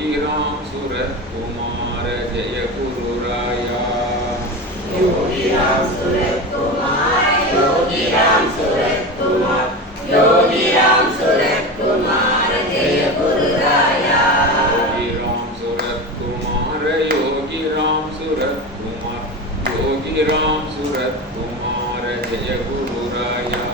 योगी राम सूरत कुमार जय गुरु राया। योगी राम सूरत कुमार, योगी राम सूरत कुमार, योगी राम सूरत कुमार जय गुरु राया। योगी राम सूरत कुमार, योगी राम सूरत कुमार, योगी राम सूरत कुमार जय गुरु राया।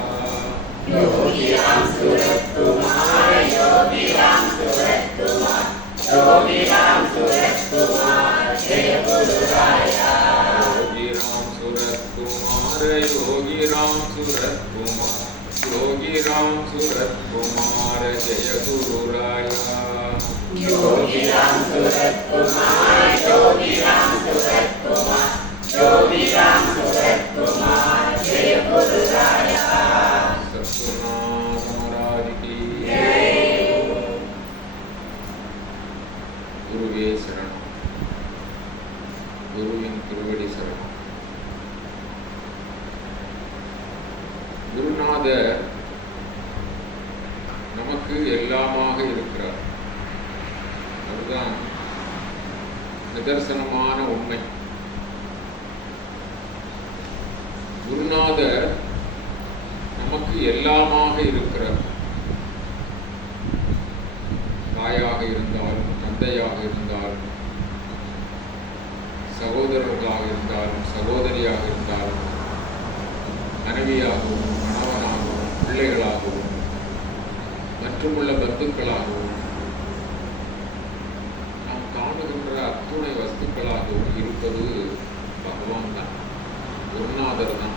योगी राम सूरत कुमार, योगी राम सूरत कुमार, योगी राम सूरत कुमार जय गुरु राया। योगी राम सूरत कुमार, योगी राम सूरत कुमार, योगी राम सूरत कुमार जय गुरु राया। योगी राम सूरत कुमार, योगी राम सूरत कुमार, योगी राम सूरत कुमार जय गुरु राया। सद्गुरुनाथ महाराज की गुरुवे शरणம். குருவின் திருவடி சரணம். குருநாதர் நமக்கு எல்லாமாக இருக்கிறார். அதுதான் நிதர்சனமான உண்மை. குருநாதர் நமக்கு எல்லாமாக இருக்கிறார். தாயாக இருந்தாலும், தந்தையாக இருந்தாலும், சகோதரர்களாக இருந்தாலும், சகோதரியாக இருந்தாலும், மனைவியாகவும், கணவனாகவும், பிள்ளைகளாகவும், மற்றுமுள்ள பந்துக்களாகவும், நாம் காணுகின்ற அத்துணை வஸ்துக்களாகவும் இருப்பது பகவான் தான், குருநாதர் தான்.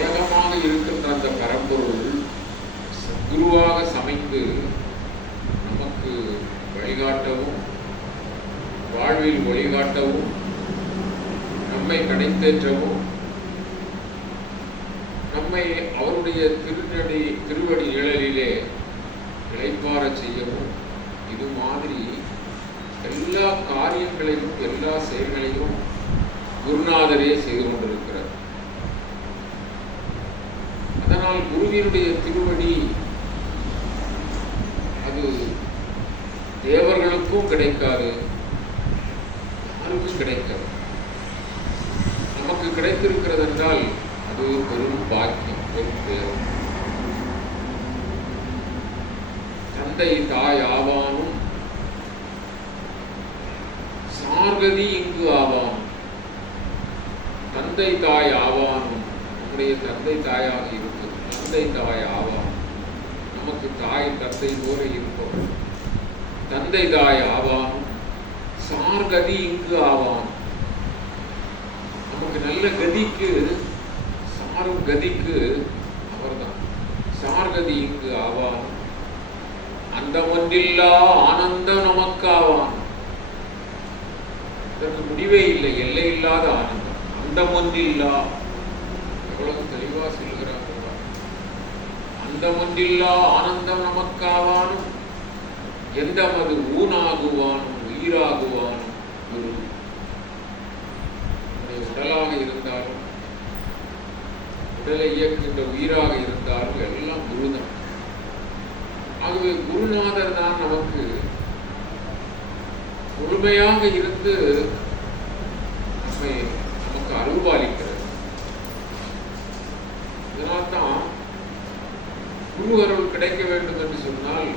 ஏகமாக இருக்கின்ற அந்த பரம்பொருள் சத்குருவாக சமைந்து நமக்கு வழிகாட்டவும், வாழ்வில் வழிகாட்டவும், நம்மை கடைத்தேற்றவும், நம்மை அவருடைய திருவடி நிழலிலே இளைப்பாற செய்யவும், இது மாதிரி எல்லா காரியங்களையும், எல்லா செயல்களையும் குருநாதரே செய்து கொண்டிருக்கிறார். அதனால் குருவினுடைய திருவடி அது தேவர்களுக்கும் கிடைக்காது, யாருக்கும் கிடைக்காது. நமக்கு கிடைத்திருக்கிறது என்றால் அது பெரும் பாக்கியம், பெரும் தேவம். தந்தை தாய் ஆவானும் சார்கதி இங்கு ஆவானும். தந்தை தாய் ஆவானும், நம்முடைய தந்தை தாயாக இருப்பது தந்தை தாய் ஆவானும். நமக்கு தாய் தந்தை போல இருப்போம். தந்தை தாய் ஆவானும் சார்கதி இங்கு ஆவானும். நமக்கு நல்ல கதிக்கு, சாரும் கதிக்கு அவர்தான். சார்கதி இங்கு ஆவானும் அந்த ஒன்றில்லா ஆனந்தம் நமக்கு ஆவான். இதற்கு முடிவே இல்லை, எல்லை இல்லாத ஆனந்தம். அந்த ஒன்றில்லா, எவ்வளவு தெளிவா சொல்லுகிறார். அந்த ஒன்றில்லா ஆனந்தம் நமக்காவானும் எந்த மது ஊனாகுவானும் உயிராகுவானும் குரு. உடலாக இருந்தாலும், உடலை இயக்குகின்ற உயிராக இருந்தாலும் எல்லாம் குருதான். ஆகவே குருநாதர் தான் நமக்கு முழுமையாக இருந்து நமக்கு அருள்பாலிக்கிறது. இதனால்தான் குரு அருள் கிடைக்க வேண்டும் என்று சொன்னால்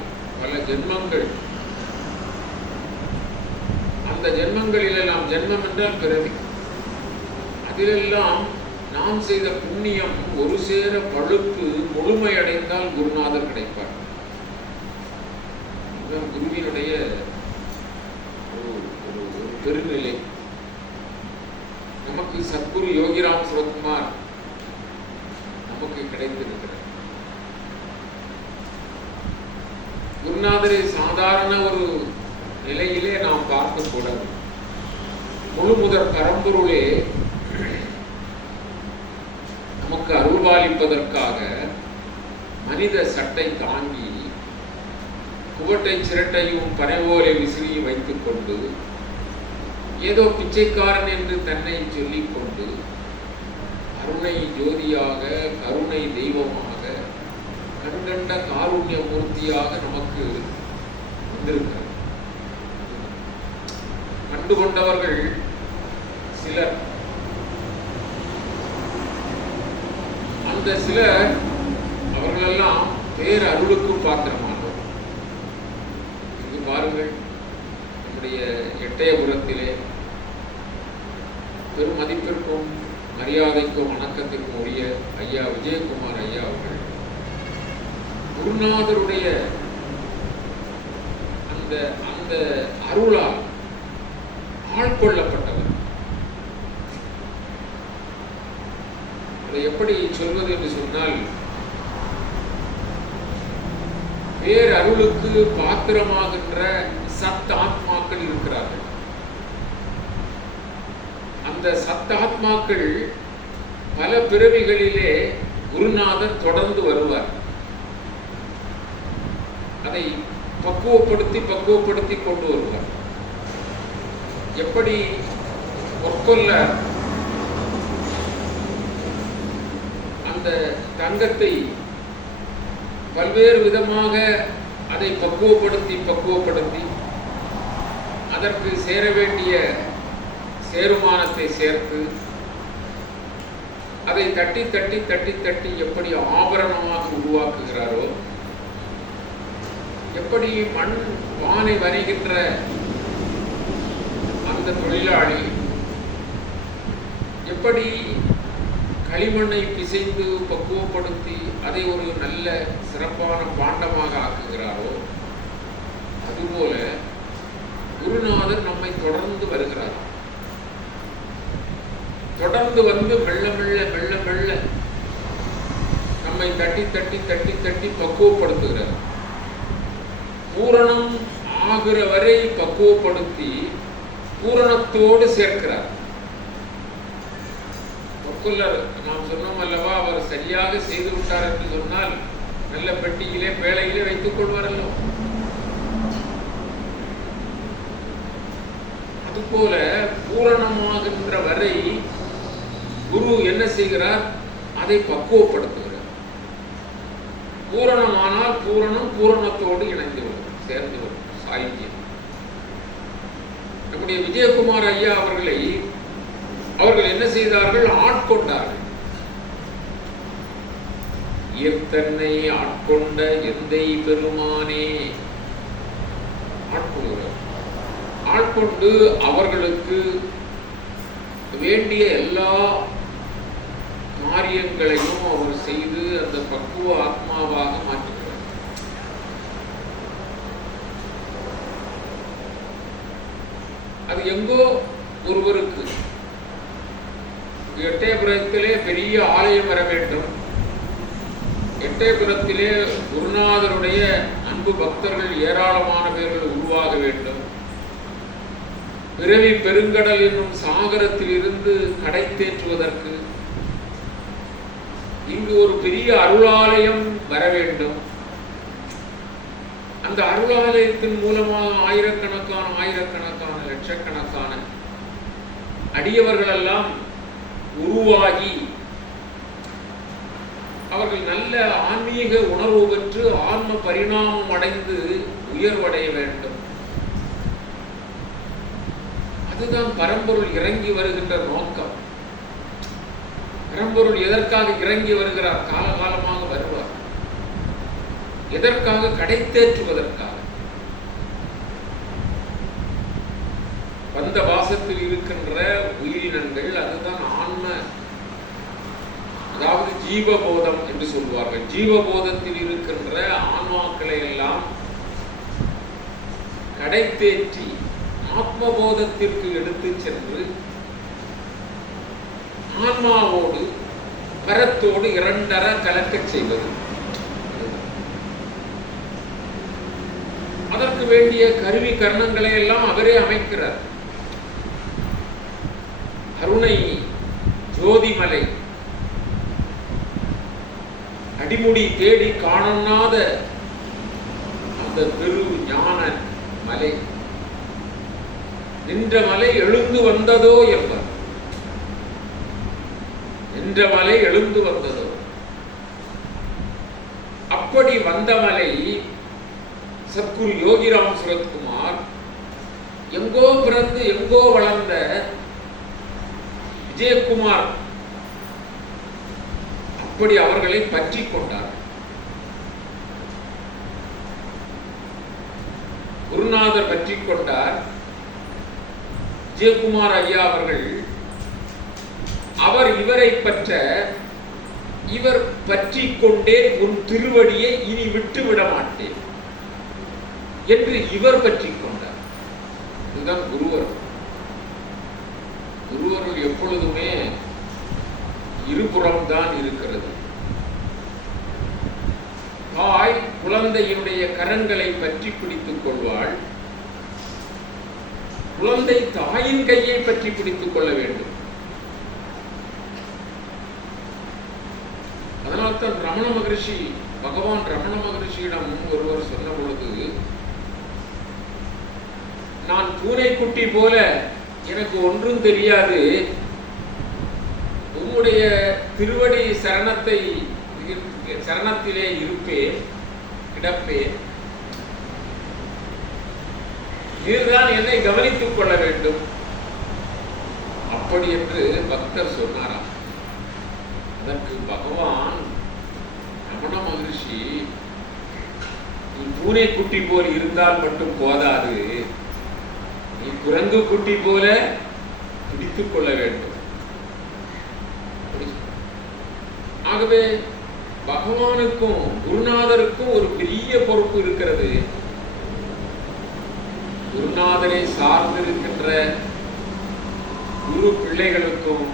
பல ஜென்மங்கள், அந்த ஜென்மங்களிலெல்லாம், ஜென்மம் என்றால் பிறவி, அதிலெல்லாம் நாம் செய்த புண்ணியம் ஒரு சேர பழுத்து முழுமையடைந்தால் குருநாதர் கிடைப்பார். இதுதான் குருவினுடைய ஒரு பெருநிலை. நமக்கு சத்குரு யோகிராம் சுரத்குமார் நமக்கு கிடைத்திருக்கிறார். குருநாதரை சாதாரண ஒரு நிலையிலே நாம் பார்க்க கூடாது. முழு முதற் பரம்பொருளே நமக்கு அருள்பாலிப்பதற்காக மனித சட்டை தாங்கி குவட்டை சிரட்டையும் பனைவோலை விசிறியும் வைத்துக் கொண்டு ஏதோ பிச்சைக்காரன் என்று தன்னை சொல்லிக் கொண்டு கருணை ஜோதியாக, கருணை தெய்வமாக கண்கண்ட காருண்ய மூர்த்தியாக நமக்கு வந்திருக்கிறார். கண்டுகொண்டவர்கள் சிலர். அந்த சிலர் அவர்களெல்லாம் பேர் அருளுக்கும் பாத்திரமானவர். இது பாருங்கள், நம்முடைய எட்டயபுரத்திலே பெருமதிப்பிற்கும் மரியாதைக்கும் வணக்கத்திற்கும் உரிய ஐயா விஜயகுமார் ஐயா அவர்கள் குருநாதருடைய அந்த அந்த அருளால் ஆட்கொள்ளப்பட்டவர். அதை எப்படி சொல்வது என்று சொன்னால், வேறு அருளுக்கு பாத்திரமாகின்ற சத்தாத்மாக்கள் இருக்கிறார்கள். அந்த சத்தாத்மாக்கள் பல பிறவிகளிலே குருநாதர் தொடர்ந்து வருவார். அதை பக்குவப்படுத்தி கொண்டு வருவார். எப்படி பொற்கொல்ல அந்த தங்கத்தை பல்வேறு விதமாக அதை பக்குவப்படுத்தி அதற்கு சேர வேண்டிய சேருமானத்தை சேர்த்து அதை தட்டி எப்படி ஆபரணமாக உருவாக்குகிறாரோ, எப்படி மண் பானை வரைகின்ற அந்த தொழிலாளி எப்படி களிமண்ணை பிசைந்து பக்குவப்படுத்தி அதை ஒரு நல்ல சிறப்பான பாண்டமாக ஆக்குகிறாரோ, அதுபோல குருநாதர் நம்மை தொடர்ந்து வருகிறார். தொடர்ந்து வந்து மெல்ல மெல்ல நம்மை தட்டி பக்குவப்படுத்துகிறார். பூரணம் ஆகிற வரை பக்குவப்படுத்தி பூரணத்தோடு சேர்க்கிறார். பொற்கொல்லர் நாம் சொன்னோம் அல்லவா, அவர் சரியாக செய்து விட்டார் என்று சொன்னால் நல்ல பெட்டியிலே பேழையிலே வைத்துக் கொள்வாரല്ലോ. அதுபோல பூரணமாகின்ற வரை குரு என்ன செய்கிறார்? அதை பக்குவப்படுத்துகிறார். பூரணமானால் பூரணத்தோடு இணைந்து வரும், சேர்ந்து வரும் சாகித்யம். நம்முடைய விஜயகுமார் ஐயா அவர்கள் என்ன செய்தார்கள்? ஆட்கொண்டார்கள். ஈர்த்தன்னை ஆட்கொண்ட எந்தை பெருமானே ஆட்கொள்கிறார். ஆட்கொண்டு அவர்களுக்கு வேண்டிய எல்லா காரியங்களையும் அவர் செய்து அந்த பக்குவ ஆத்மாவாக மாற்றுகிறார். அது எங்கோ ஒருவருக்கு எட்டயபுரத்திலே பெரிய ஆலயம் வர வேண்டும், எட்டயபுரத்திலே குருநாதருடைய அன்பு பக்தர்கள் ஏராளமான பேர்கள் உருவாக வேண்டும், பிறவி பெருங்கடல் என்னும் சாகரத்தில் இருந்து கடை தேற்றுவதற்கு இங்கு ஒரு பெரிய அருளாலயம் வர வேண்டும். அந்த அருளாலயத்தின் மூலமாக ஆயிரக்கணக்கான லட்சக்கணக்கான அடியவர்கள் எல்லாம் உருவாகி அவர்கள் நல்ல ஆன்மீக உணர்வு பெற்று ஆன்ம பரிணாமம் அடைந்து உயர்வடைய வேண்டும். அதுதான் பரம்பொருள் இறங்கி வருகின்ற நோக்கம். பரம்பொருள் எதற்காக இறங்கி வருகிறார்? காலகாலமாக வருவார். எதற்காக? கடை தேற்றுவதற்காக. பந்த வாசத்தில் இருக்கின்ற உயிரினங்கள், அதுதான் ஆன்ம, அதாவது ஜீவபோதம் என்று சொல்வார்கள். ஜீவபோதத்தில் இருக்கின்ற ஆன்மாக்களை எல்லாம் கடை தேற்றி ஆத்மபோதத்திற்கு எடுத்து சென்று ஆன்மாவோடு பரத்தோடு இரண்டர கலக்கச் செய்வது. அதற்கு வேண்டிய கருவி கர்ணங்களை எல்லாம் அவரே அமைக்கிறார். கருணை ஜோதிமலை, அடிமுடி தேடி காணாத அந்த பெரு ஞான மலை, நின்ற மலை எழுந்து வந்ததோ என்பார். நின்ற மலை எழுந்து வந்ததோ. அப்படி வந்தமலை சத்குரு யோகிராம் சுரத்குமார் எங்கோ பிறந்து எங்கோ வளர்ந்த விஜயகுமார் அப்படி அவர்களை பற்றி கொண்டார். குருநாதர் பற்றி கொண்டார். விஜயகுமார் ஐயா அவர்கள் அவர் இவரை பற்ற, இவர் பற்றி கொண்டே உன் திருவடியை இனி விட்டு விட மாட்டேன் என்று இவர் பற்றி கொண்டார். இதுதான் குருவர். குருவர்கள் எப்பொழுதுமே இருபுறம் தான் இருக்கிறது. தாய் குழந்தையினுடைய கரங்களை பற்றி பிடித்துக் கொள்வாள். குழந்தை தாயின் கையை பற்றி பிடித்துக் கொள்ள வேண்டும். அதனால்தான் ரமண மகரிஷி, பகவான் ரமண மகரிஷியிடம் ஒருவர் சொன்ன பொழுது, நான் பூனைக்குட்டி போல எனக்கு ஒன்றும் தெரியாது, உம்முடைய திருவடி சரணத்திலே இருப்பேன், கிடப்பேன், நீர்தான் என்னை கவனித்துக் கொள்ள வேண்டும் அப்படி என்று பக்தர் சொன்னாராம். அதற்கு பகவான் ரமண மகரிஷி, நீ பூனை குட்டி போல் இருந்தால் மட்டும் போதாது, நீ குரங்கு குட்டி போல பிடித்துக் கொள்ள வேண்டும். ஆகவே பகவானுக்கும் குருநாதருக்கும் ஒரு பெரிய பொறுப்பு இருக்கிறது. குருநாதரை சார்ந்திருக்கின்ற குரு பிள்ளைகளுக்கும்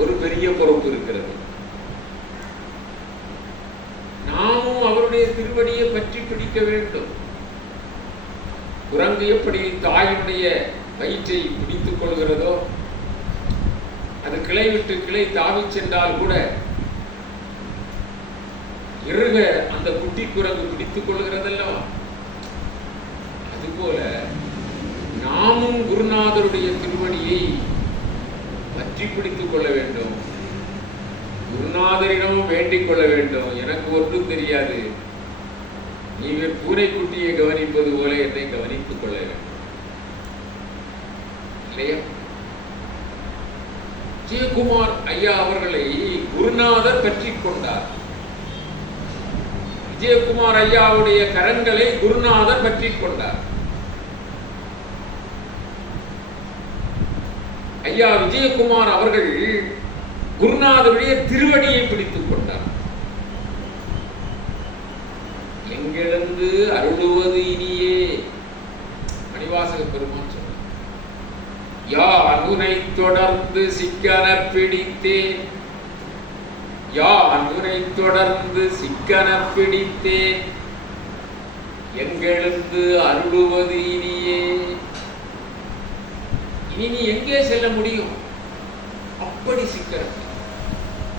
ஒரு பெரிய பொறுப்பு இருக்கிறது. நாமும் அவருடைய திருவடியை பற்றி பிடிக்க வேண்டும். குரங்கு எப்படி தாயினுடைய வயிற்றை பிடித்துக் கொள்கிறதோ, அது கிளை விட்டு கிளை தாவி சென்றால் கூட இறுக அந்த குட்டி குரங்கு பிடித்துக் கொள்கிறதல்லவா, அதுபோல நாமும் குருநாதருடைய திருவடியை பற்றி பிடித்துக் கொள்ள வேண்டும். குருநாதரிடமும் வேண்டிக் கொள்ள வேண்டும். எனக்கு ஒன்றும் தெரியாது, நீங்கள் பூனைக்குட்டியை கவனிப்பது போல என்னை கவனித்துக் கொள்ள வேண்டும் இல்லையா? விஜயகுமார் ஐயா அவர்களை குருநாதர் பற்றி கொண்டார். விஜயகுமார் ஐயாவுடைய கரங்களை குருநாதர் பற்றி கொண்டார். ஐயா விஜயகுமார் அவர்கள் குருநாதருடைய திருவடியை பிடித்துக் கொண்டார். எங்கெழுந்து அருளுவது இனியே, மணிவாசக பெருமான் சொன்னார். யான் உனை தொடர்ந்து சிக்கன பிடித்தேன், யான் உனை தொடர்ந்து சிக்கன பிடித்தேன், எங்கெழுந்து அருளுவது இனியே. இனி நீ எங்கே செல்ல முடியும்? அப்படி சிக்கனம்.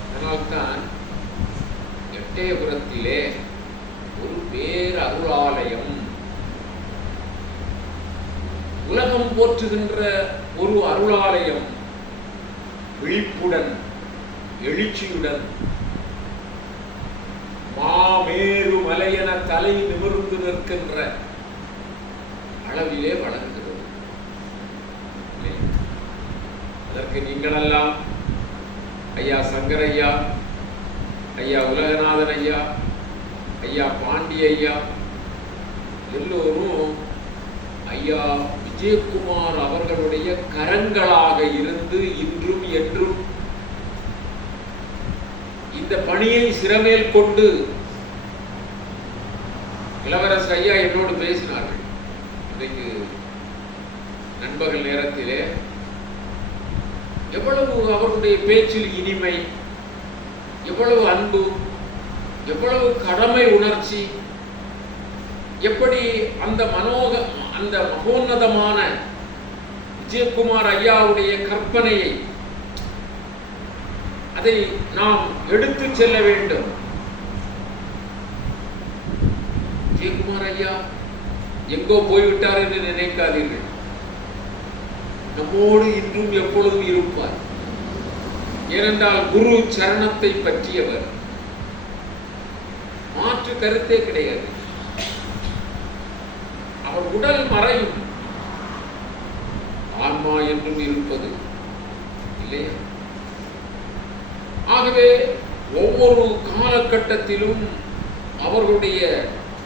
அதனால்தான் எட்டயபுரத்திலே ஒரு பேர் அருளாலயம், உலகம் போற்றுகின்ற ஒரு அருளாலயம், விழிப்புடன் எழுச்சியுடன் மாமேரு மலையென தலை நிமிர்ந்து நிற்கின்ற அளவிலே வளர்கிறது. அதற்கு நீங்களெல்லாம் ஐயா சங்கர் ஐயா, ஐயா உலகநாதன் ஐயா, ஐயா பாண்டி ஐயா எல்லோரும் ஐயா விஜயகுமார் அவர்களுடைய கரங்களாக இருந்து இன்றும் என்றும் இந்த பணியை சிறமேல் கொண்டு, இளவரசர் ஐயா என்னோடு பேசினார்கள் இன்றைக்கு நண்பகல் நேரத்திலே. எவ்வளவு அவருடைய பேச்சில் இனிமை, எவ்வளவு அன்பு, எவ்வளவு கடமை உணர்ச்சி, எப்படி அந்த மகோன்னதமான விஜயகுமார் ஐயாவுடைய கற்பனையை, அதை நாம் எடுத்து செல்ல வேண்டும். விஜயகுமார் ஐயா எங்கோ போய்விட்டார் என்று நினைக்காதீர்கள். நம்மோடு இன்றும் எப்பொழுதும் இருப்பார். ஏனென்றால் குரு சரணத்தை பற்றியவர். மாற்று கருத்தே கிடையாது. அவர் உடல் மறையும், ஆன்மா என்றும் இருப்பது இல்லையா? ஆகவே ஒவ்வொரு காலகட்டத்திலும் அவர்களுடைய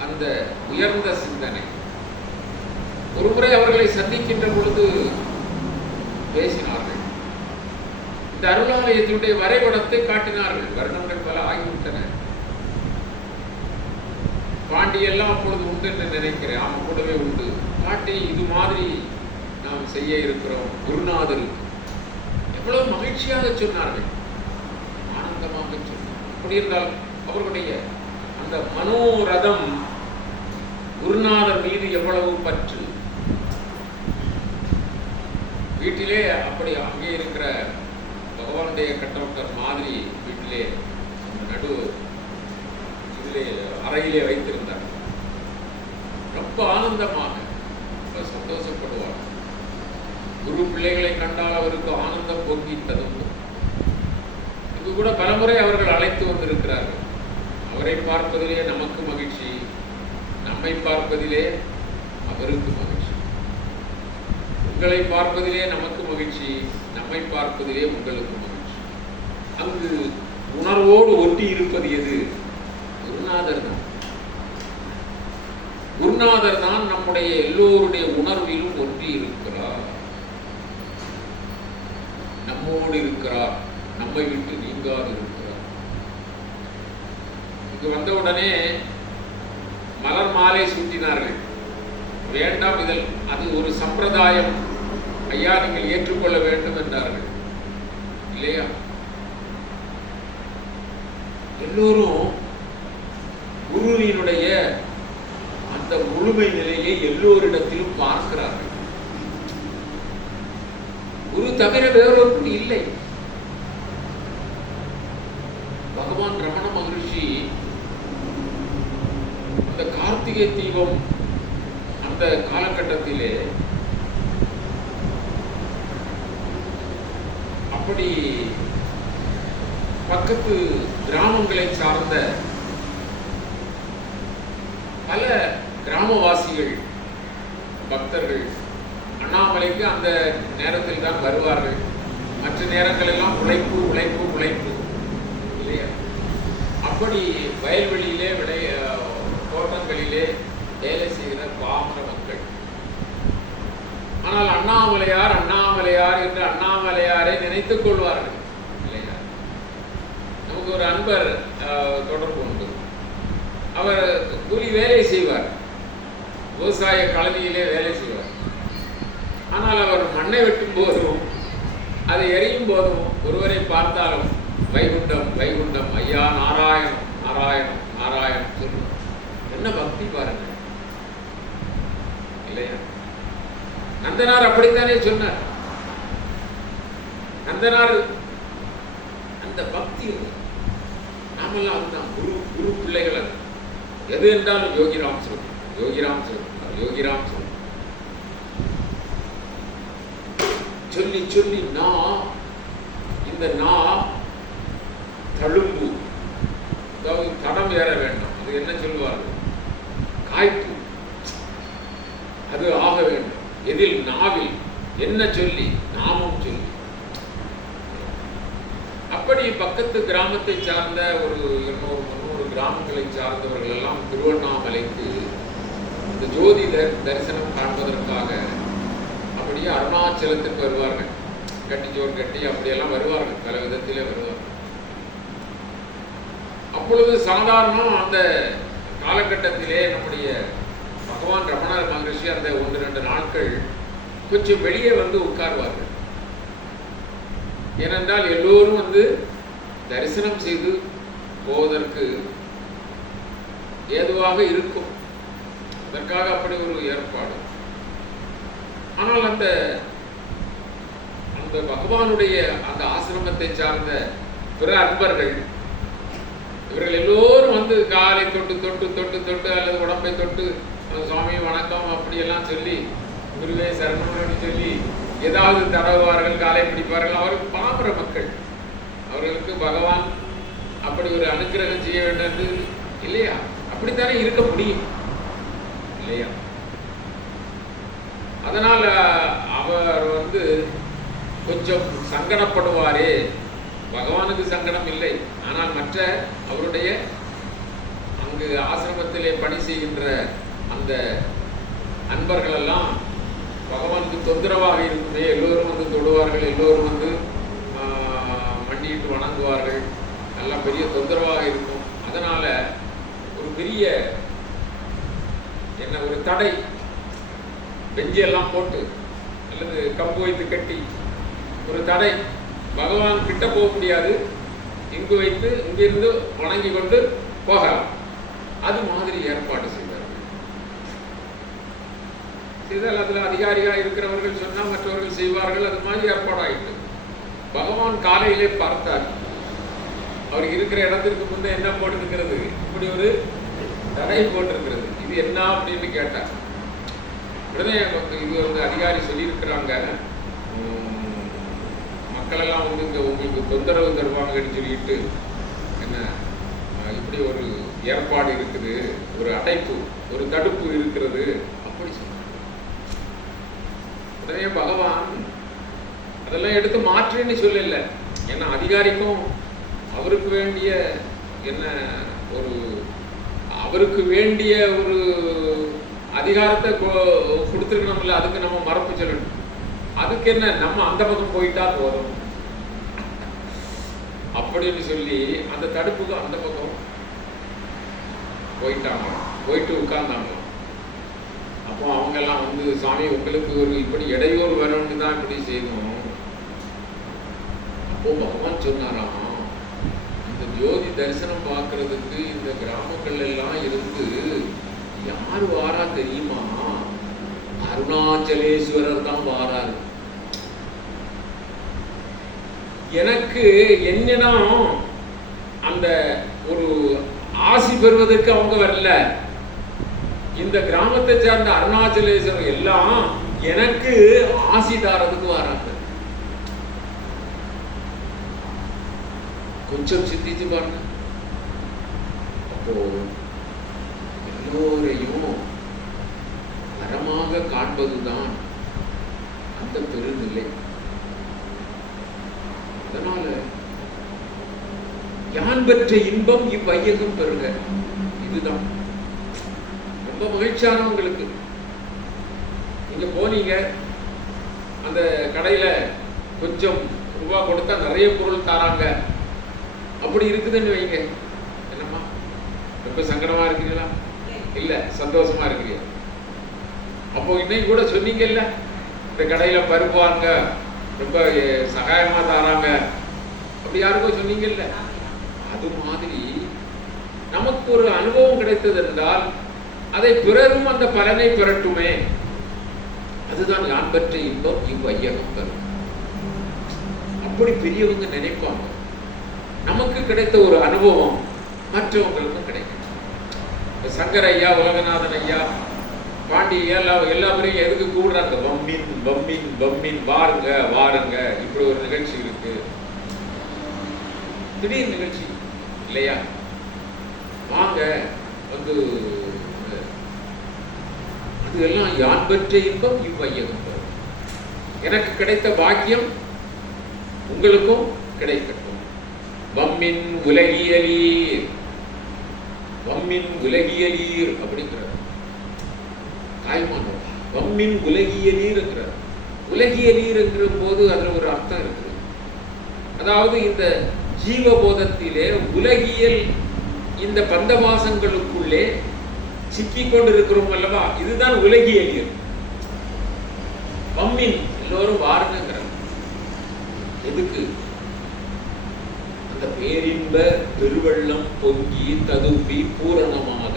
அந்த உயர்ந்த சிந்தனை. ஒருமுறை அவர்களை சந்திக்கின்ற பொழுது பேசினார்கள். இந்த அருளாலயத்தினுடைய வரைபடத்தை காட்டினார்கள். வருடங்கள் பல ஆகிவிட்டன. பாண்டியெல்லாம் அப்பொழுது உண்டு என்று நினைக்கிறேன். அவன் கூடவே உண்டு. பாட்டி இது மாதிரி நாம் செய்ய இருக்கிறோம் குருநாதருக்கு. எவ்வளவு மகிழ்ச்சியாக சொன்னார்கள், ஆனந்தமாக சொன்னார். அப்படி என்றால் அவர்களுடைய அந்த மனோரதம் குருநாதர் மீது எவ்வளவு பற்று. வீட்டிலே அப்படி அங்கே இருக்கிற பகவானுடைய கட்டோக்கர் மாதிரி வீட்டிலே நடு இதிலே அறையிலே வைத்திருந்தார். ரொம்ப ஆனந்தமாக ரொம்ப சந்தோஷப்படுவார். குரு பிள்ளைகளை கண்டால் அவருக்கு ஆனந்தம் பொங்கி ததும்பும். இது கூட பலமுறை அவர்கள் அழைத்து வந்திருக்கிறார்கள். அவரை பார்ப்பதிலே நமக்கு மகிழ்ச்சி, நம்மை பார்ப்பதிலே அவருக்கு மகிழ்ச்சி. உங்களை பார்ப்பதிலே நமக்கு மகிழ்ச்சி, நம்மை பார்ப்பதிலே உங்களுக்கு மகிழ்ச்சி. அங்கு உணர்வோடு ஒட்டி இருப்பது எது? குருநாதர் தான். குருநாதர் தான் நம்முடைய எல்லோருடைய உணர்விலும் ஒட்டி இருக்கிறார், நம்மோடு இருக்கிறார், நம்மை விட்டு நீங்காது இருக்கிறார். இங்கு வந்தவுடனே மலர் மாலை சூட்டினார்கள். வேண்டாம், இதில் அது ஒரு சம்பிரதாயம், ஐயா நீங்கள் ஏற்றுக்கொள்ள வேண்டும் என்றார்கள் இல்லையா? எல்லோரும் குருவினுடைய அந்த முழுமை நிலையை எல்லோரிடத்திலும் பார்க்கிறார்கள். குரு தவிர வேறொன்று இல்லை. பகவான் ரமண மகரிஷி அந்த கார்த்திகை தீபம் அந்த காலகட்டத்திலே அப்படி பக்கத்து கிராமங்களை சார்ந்த பல கிராமவாசிகள் பக்தர்கள் அண்ணாமலைக்கு அந்த நேரத்தில் தான் வருவார்கள். மற்ற நேரங்கள் எல்லாம் உழைப்பு உழைப்பு உழைப்பு இல்லையா? அப்படி வயல்வெளியிலே தோட்டங்களிலே வேலை செய்கிற பாமர மக்கள். ஆனால் அண்ணாமலையார் அண்ணாமலையார் என்று அண்ணாமலையாரை நினைத்துக் கொள்வார்கள் இல்லையா? நமக்கு ஒரு அன்பர் தொடர்பு உண்டு. அவர் கூலி வேலை செய்வார், விவசாய கழனியிலே வேலை செய்வார். ஆனால் அவர் மண்ணை வெட்டும் போதும் அதை எரியும் போதும் ஒருவரை பார்த்தாலும் வைகுண்டம் வைகுண்டம் ஐயா நாராயணம் நாராயணம் நாராயணம் சொல்லும். என்ன பக்தி பாருங்கள் இல்லையா? நந்தனார் அப்படித்தானே சொன்னார். நந்தனார் அந்த பக்தி, நாமெல்லாம் அதுதான் குரு குரு பிள்ளைகள். அது எது என்றாலும் யோகிராம் சொல்லும், யோகிராம் சொல்லும், யோகிராம் சொல்லும் சொல்லி சொல்லி இந்த தழும்பு, அதாவது தடம் ஏற வேண்டும். அது என்ன சொல்லுவார்கள்? காய்ப்பு. அது ஆக வேண்டும். எதில்? நாவில். என்ன சொல்லி? நாமம் சொல்லி. அப்படி பக்கத்து கிராமத்தை சார்ந்த ஒரு 200-300 கிராமங்களை சார்ந்தவர்கள் எல்லாம் திருவண்ணாமலைக்கு இந்த ஜோதி தரிசனம் காண்பதற்காக அப்படியே அருணாச்சலத்துக்கு வருவார்கள். கட்டிச்சோர் கட்டி அப்படியெல்லாம் வருவார்கள், பல விதத்திலே வருவார்கள். அப்பொழுது சாதாரணம் அந்த காலகட்டத்திலே நம்முடைய பகவான் ரமண மகரிஷி அந்த 1-2 நாட்கள் கொஞ்சம் வெளியே வந்து உட்கார்வார்கள். ஏனென்றால் எல்லோரும் வந்து தரிசனம் செய்து போவதற்கு ஏதுவாக இருக்கும். அதற்காக அப்படி ஒரு ஏற்பாடு. ஆனால் அந்த அந்த பகவானுடைய அந்த ஆசிரமத்தை சார்ந்த பிற அன்பர்கள் இவர்கள் எல்லோரும் வந்து காலை தொட்டு தொட்டு தொட்டு தொட்டு அல்லது உடம்பை தொட்டு சுவாமி வணக்கம் அப்படியெல்லாம் சொல்லி குருவே சரணம் சொல்லி ஏதாவது தடவுவார்கள், காலை பிடிப்பார்கள். அவர்கள் பாமர மக்கள், அவர்களுக்கு பகவான் அப்படி ஒரு அனுக்கிரகம் செய்ய வேண்டும் என்று இல்லையா? அப்படித்தானே இருக்க முடியும் இல்லையா? அதனால அவர் கொஞ்சம் சங்கடப்படுவாரே. பகவானுக்கு சங்கடம் இல்லை, ஆனால் மற்ற அவருடைய அங்கு ஆசிரமத்திலே பணி செய்கின்ற அந்த அன்பர்கள் எல்லாம் பகவானுக்கு தொந்தரவாக இருக்குமே. எல்லோரும் தொடுவார்கள், எல்லோரும் மண்டியிட்டு வணங்குவார்கள், எல்லாம் பெரிய தொந்தரவாக இருக்கும். அதனால ஒரு பெரிய ஒரு தடை, பெஞ்செல்லாம் போட்டு அல்லது கம்பு வைத்து கட்டி ஒரு தடை, பகவான் கிட்ட போக முடியாது, இங்கு வைத்து இங்கிருந்து வணங்கி கொண்டு போகலாம். அது மாதிரி ஏற்பாடு செய்தார்கள். அதில் அதிகாரியாக இருக்கிறவர்கள் சொன்னால் மற்றவர்கள் செய்வார்கள். அது மாதிரி ஏற்பாடாயிட்டு பகவான் காலையிலே பார்த்தார். அவர் இருக்கிற இடத்திற்கு முன்னே என்ன போட்டிருக்கிறது? இப்படி ஒரு தடை போட்டிருக்கிறது. இது என்ன அப்படின்னு கேட்டார். உடனே இது அதிகாரி சொல்லியிருக்கிறாங்க, மக்கள் எல்லாம் இங்கே உங்களுக்கு தொந்தரவு தருவாங்கன்னு சொல்லிட்டு என்ன இப்படி ஒரு ஏற்பாடு இருக்குது, ஒரு அடைப்பு, ஒரு தடுப்பு இருக்கிறது அப்படி சொன்னார். உடனே பகவான் அதெல்லாம் எடுத்து மாற்றுன்னு சொல்லல. ஏன்னா அதிகாரிக்கும் அவருக்கு வேண்டிய அவருக்கு வேண்டிய ஒரு அதிகாரத்தை கொடுத்துருக்கணும்ல, அதுக்கு நம்ம மறப்பு சொல்லணும். அதுக்கு என்ன, நம்ம அந்த பக்கம் போயிட்டா போதும் அப்படின்னு சொல்லி அந்த தடுப்புக்கு அந்த பக்கம் போயிட்டாங்க, போயிட்டு உட்கார்ந்தாங்க. அப்போ அவங்க எல்லாம் சாமி உங்களுக்கு ஒரு இப்படி இடையூறு வரணும்னு தான் இப்படி செய்யணும். அப்போ பகவான் சொன்னாராம், இந்த ஜோதி தரிசனம் பார்க்கறதுக்கு இந்த கிராமங்கள் எல்லாம் இருந்து யார் வாரா தெரியுமா? அருணாச்சலேஸ்வரர் தான் வாராரு. எனக்கு என்னன்னா அந்த ஒரு ஆசி பெறுவதற்கு அவங்க வரல, இந்த கிராமத்தை சேர்ந்த அருணாச்சலேஸ்வரர் எல்லாம் எனக்கு ஆசி தாரதுக்கு வராங்க. கொஞ்சம் சிந்திச்சு பாருங்க. அப்போ எல்லோரையும் வரமாக காண்பதுதான் அந்த பெருநிலை. அதனால யான் பெற்ற இன்பம் இவ்வையகம் பெறுக, இதுதான் ரொம்ப மகிழ்ச்சியானவங்களுக்கு. நீங்க போனீங்க, அந்த கடையில கொஞ்சம் ரூபா கொடுத்தா நிறைய பொருள் தராங்க, அப்படி இருக்குதுன்னு வைங்க, என்னம்மா ரொம்ப சங்கடமா இருக்கிறீங்களா? இல்ல, சந்தோஷமா இருக்கிறீங்க. அப்போ இன்னைக்கு கூட சொன்னீங்கல்ல, இந்த கடையில பருப்பு வாங்க ரொம்ப சகாயமா தராங்க, அப்படி யாருக்கும் சொன்னீங்கல்ல. அது மாதிரி நமக்கு ஒரு அனுபவம் கிடைத்தது என்றால் அதை பிறரும் அந்த பலனை பெறட்டுமே. அதுதான் யான் பெற்ற இன்பம் இவ்வையகம் பெறும். அப்படி பெரியவங்க நினைப்பாங்க. நமக்கு கிடைத்த ஒரு அனுபவம் மற்றவங்களுக்கும் கிடைக்கும். சங்கர் ஐயா, உலகநாதன் ஐயா, பாண்டி எல்லாரும் எதுக்கு கூடுறாங்க? பம்மின் பம்மின் பம்மின், வாருங்க வாருங்க, இப்படி ஒரு நிகழ்ச்சி இருக்கு, திடீர் நிகழ்ச்சி இல்லையா, வாங்க அது எல்லாம் யான் பெற்ற இன்பம் இவ்வையகம் பெறும். எனக்கு கிடைத்த பாக்கியம் உங்களுக்கும் கிடைக்கட்டும். வம்மின் உலகியலீர், வம்மின் உலகியலீர் அப்படிங்கிறார் தாய்மானவர். வம்மின் உலகியலீர் இருக்கிறார். உலகியலீர் என்கிற போது அதுல ஒரு அர்த்தம் இருக்குது. அதாவது இந்த ஜீவபோதத்திலே உலகியல் இந்த பந்தவாசங்களுக்குள்ளே சிக்கிக் கொண்டிருக்கிறோம் அல்லவா, இதுதான் உலகியல். வம்மின் எல்லோரும் வாருங்கிறார். எதுக்கு? அந்த பேரின்ப பெருவெள்ளம் பொங்கி ததும்பி பூரணமாக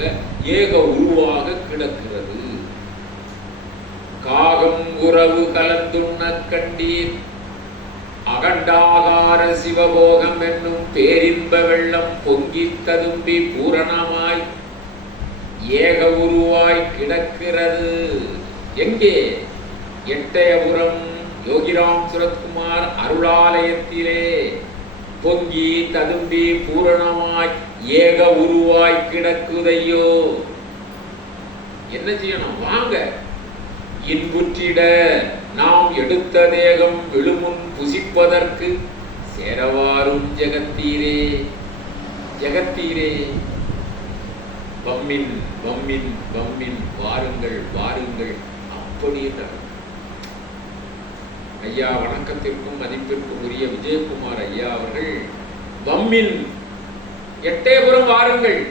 ஏக உருவாக கிடக்கிறது. காகம் உறவு கலந்துண்ண கண்டீர் அகண்டாகார சிவபோகம் என்னும் பேரின்ப வெள்ளம் பொங்கி ததும்பி பூரணமாய் ஏக உருவாய் கிடக்கிறது. எங்கே? எட்டயபுரம் யோகிராம் சுரத்குமார் அருளாலயத்திலே பொங்கி ததும்பி பூரணமாய் ஏக உருவாய் கிடக்குதையோ. என்ன செய்யணும்? வாங்க, இன்புற்றிட நாம் எடுத்த தேகம் விழுமுன் புசிப்பதற்கு சேரவாரும் ஜெகத்தீரே. ஜெகத்தீரே, வம்மின் வம்மின் வம்மின், வாருங்கள் வாருங்கள். அப்படியே ஐயா வணக்கத்திற்கும் மதிப்பிற்கும் உரிய விஜயகுமார் ஐயா அவர்கள் வம்மின், எட்டயபுரம் வாருங்கள்,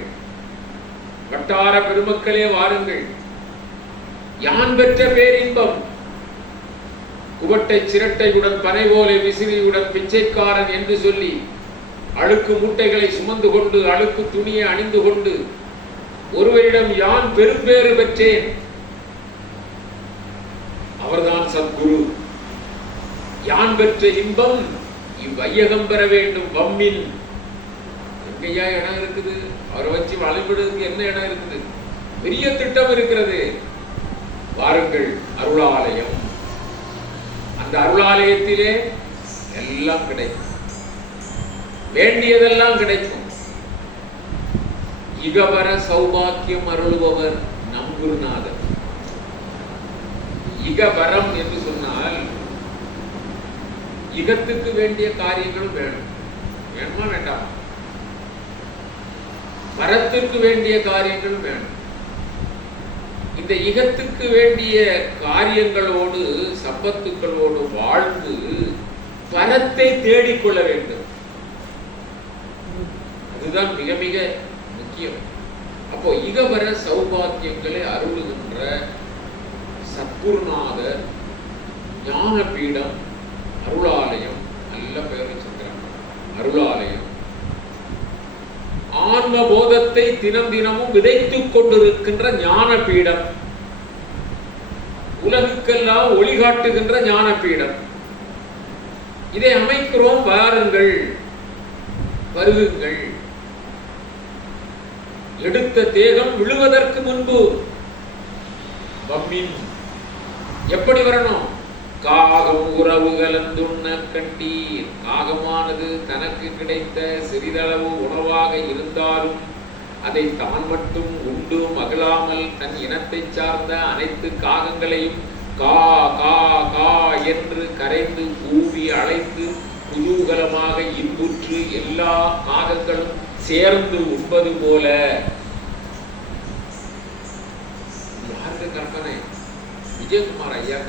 வட்டார பெருமக்களே வாருங்கள், யான் பெற்ற பேரின்பம். குவட்டை சிரட்டையுடன் பனைவோலை விசிறியுடன் பிச்சைக்காரன் என்று சொல்லி அழுக்கு மூட்டைகளை சுமந்து கொண்டு அழுக்கு துணியை அணிந்து கொண்டு ஒருவரிடம் யான் பெரும்பேறு பெற்றேன், அவர்தான் சத்குரு. யான் பெற்ற இன்பம் இவ்வையகம் பெற வேண்டும். வம்மின், எங்கேயா இடம் இருக்குது? அவரை வச்சு வழிபடுறதுக்கு என்ன இடம் இருக்குது? பெரிய திட்டம் இருக்கிறது. வாருங்கள், அருளாலயம். அந்த அருளாலயத்திலே எல்லாம் கிடைக்கும், வேண்டியதெல்லாம் கிடைக்கும். இகபர சௌபாக்கியம் அருளுபவர் நம் குருநாதர். இகபரம் என்று சொன்னால் இகத்துக்கு வேண்டிய காரியங்களும் வேணும். வேணுமா வேண்டாமா? வரத்திற்கு வேண்டிய காரியங்களும் வேணும். இந்த இகத்துக்கு வேண்டிய காரியங்களோடு சம்பத்துக்களோடு வாழ்ந்து வரத்தை தேடிக்கொள்ள வேண்டும். அதுதான் மிக மிக முக்கியம். அப்போ இகவர சௌபாக்கியங்களை அருளுகின்ற சத்குருநாதர், ஞானபீடம், அருளாலயம், நல்ல பெயர் வச்சிருக்கிறாங்க, அருளாலயம். ஆன்ம போதத்தை தினம் தினமும் விதைத்துக் கொண்டிருக்கின்ற ஞான பீடம், உலகுக்கெல்லாம் ஒளிகாட்டுகின்ற ஞான பீடம். இதை அமைக்கிறோம். வாருங்கள், வருகுங்கள். எடுத்த தேகம் விழுவதற்கு முன்பு வம்மின் எப்படி வரணும்? காகம் உறவு கலந்துண்ண கண்டீர். காகமானது தனக்கு கிடைத்த சிறிதளவு உணவாக இருந்தாலும் அதை தான் மட்டும் உண்டு மகிழாமல் தன் இனத்தை சார்ந்த அனைத்து காகங்களையும் கா கா கா என்று கரைந்து கூவி அழைத்து குதூகலமாக இன்புற்று எல்லா காகங்களும் சேர்ந்து உண்பது போல. யாருக்கு கற்பனை? விஜயகுமார் ஐயா.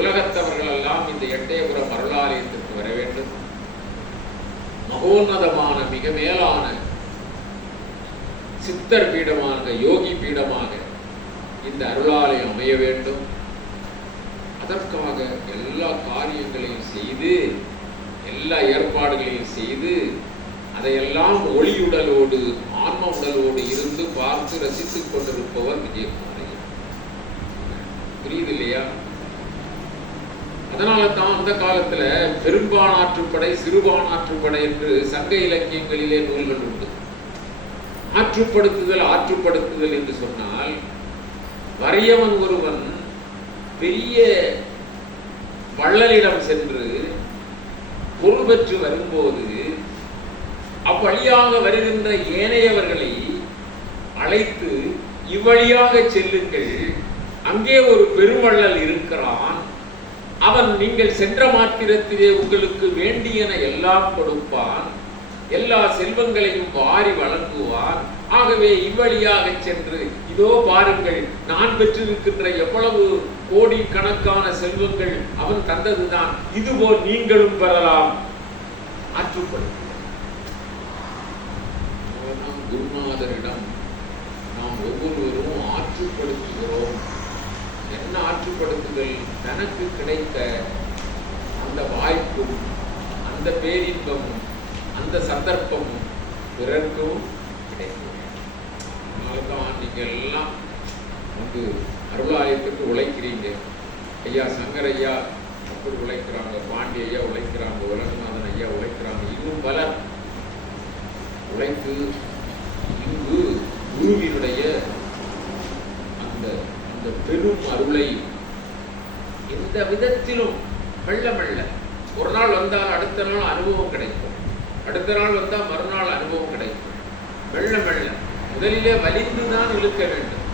உலகத்தவர்கள் எல்லாம் இந்த எட்டயபுரம் அருளாலயத்திற்கு வர வேண்டும். மகோன்னதமான மிக மேலான சித்தர் பீடமாக, யோகி பீடமாக இந்த அருளாலயம் அமைய வேண்டும். அதற்காக எல்லா காரியங்களையும் செய்து, எல்லா ஏற்பாடுகளையும் செய்து, அதையெல்லாம் ஒளியுடலோடு ஆன்ம உடலோடு இருந்து பார்த்து ரசித்துக் கொண்டிருப்பவர் விஜயகுமார். புரியுது இல்லையா? அதனால தான் அந்த காலத்துல பெரும்பானாற்றுப்படை, சிறுபானாற்றுப்படை என்று சங்க இலக்கியங்களிலே நூல்கள் உண்டு. ஆற்றுப்படுத்துதல், ஆற்றுப்படுத்துதல் என்று சொன்னால், வறியவன் ஒருவன் பெரிய வள்ளலிடம் சென்று பொருள் பெற்று வரும்போது அவ்வழியாக வருகின்ற ஏனையவர்களை அழைத்து இவ்வழியாக செல்லுங்கள், அங்கே ஒரு பெருவள்ளல் இருக்கிறான், அவன் நீங்கள் சென்ற மாத்திரத்திலே உங்களுக்கு வேண்டியன எல்லாம் கொடுப்பான், எல்லா செல்வங்களையும் வாரி வழங்குவான். ஆகவே இவ்வழியாக சென்று இதோ பாருங்கள், நான் பெற்றிருக்கின்ற எவ்வளவு கோடி கணக்கான செல்வங்கள் அவன் தந்ததுதான், இதுபோல் நீங்களும் பெறலாம். ஆற்றுப்படுத்தும் குருநாதரிடம் நாம் ஒவ்வொருவரும் ஆற்றுப்படுத்துகிறோம். என்ன ஆற்றுப்படுத்துதல்? தனக்கு கிடைத்த அந்த வாய்ப்பும் அந்த பேரின்பமும் அந்த சந்தர்ப்பமும் பிறர்க்கும் கிடைக்கும். அதனால்தான் நீங்க எல்லாம் வந்து அருளாலயத்துக்கு உழைக்கிறீங்க. ஐயா சங்கர் ஐயா அப்படி உழைக்கிறாங்க, பாண்டி ஐயா உழைக்கிறாங்க, உலகநாதன் ஐயா உழைக்கிறாங்க, இன்னும் பலர் உழைத்து இங்கு குருவினுடைய அந்த அந்த பெரும் அருளை எந்த விதத்திலும் மெல்ல மெல்ல ஒரு நாள் வந்தால் அடுத்த நாள் அனுபவம் கிடைக்கும், அடுத்த நாள் வந்தால் மறுநாள் அனுபவம் கிடைக்கும். மெல்ல மெல்ல முதலிலே வலிந்துதான் இழுக்க வேண்டும்.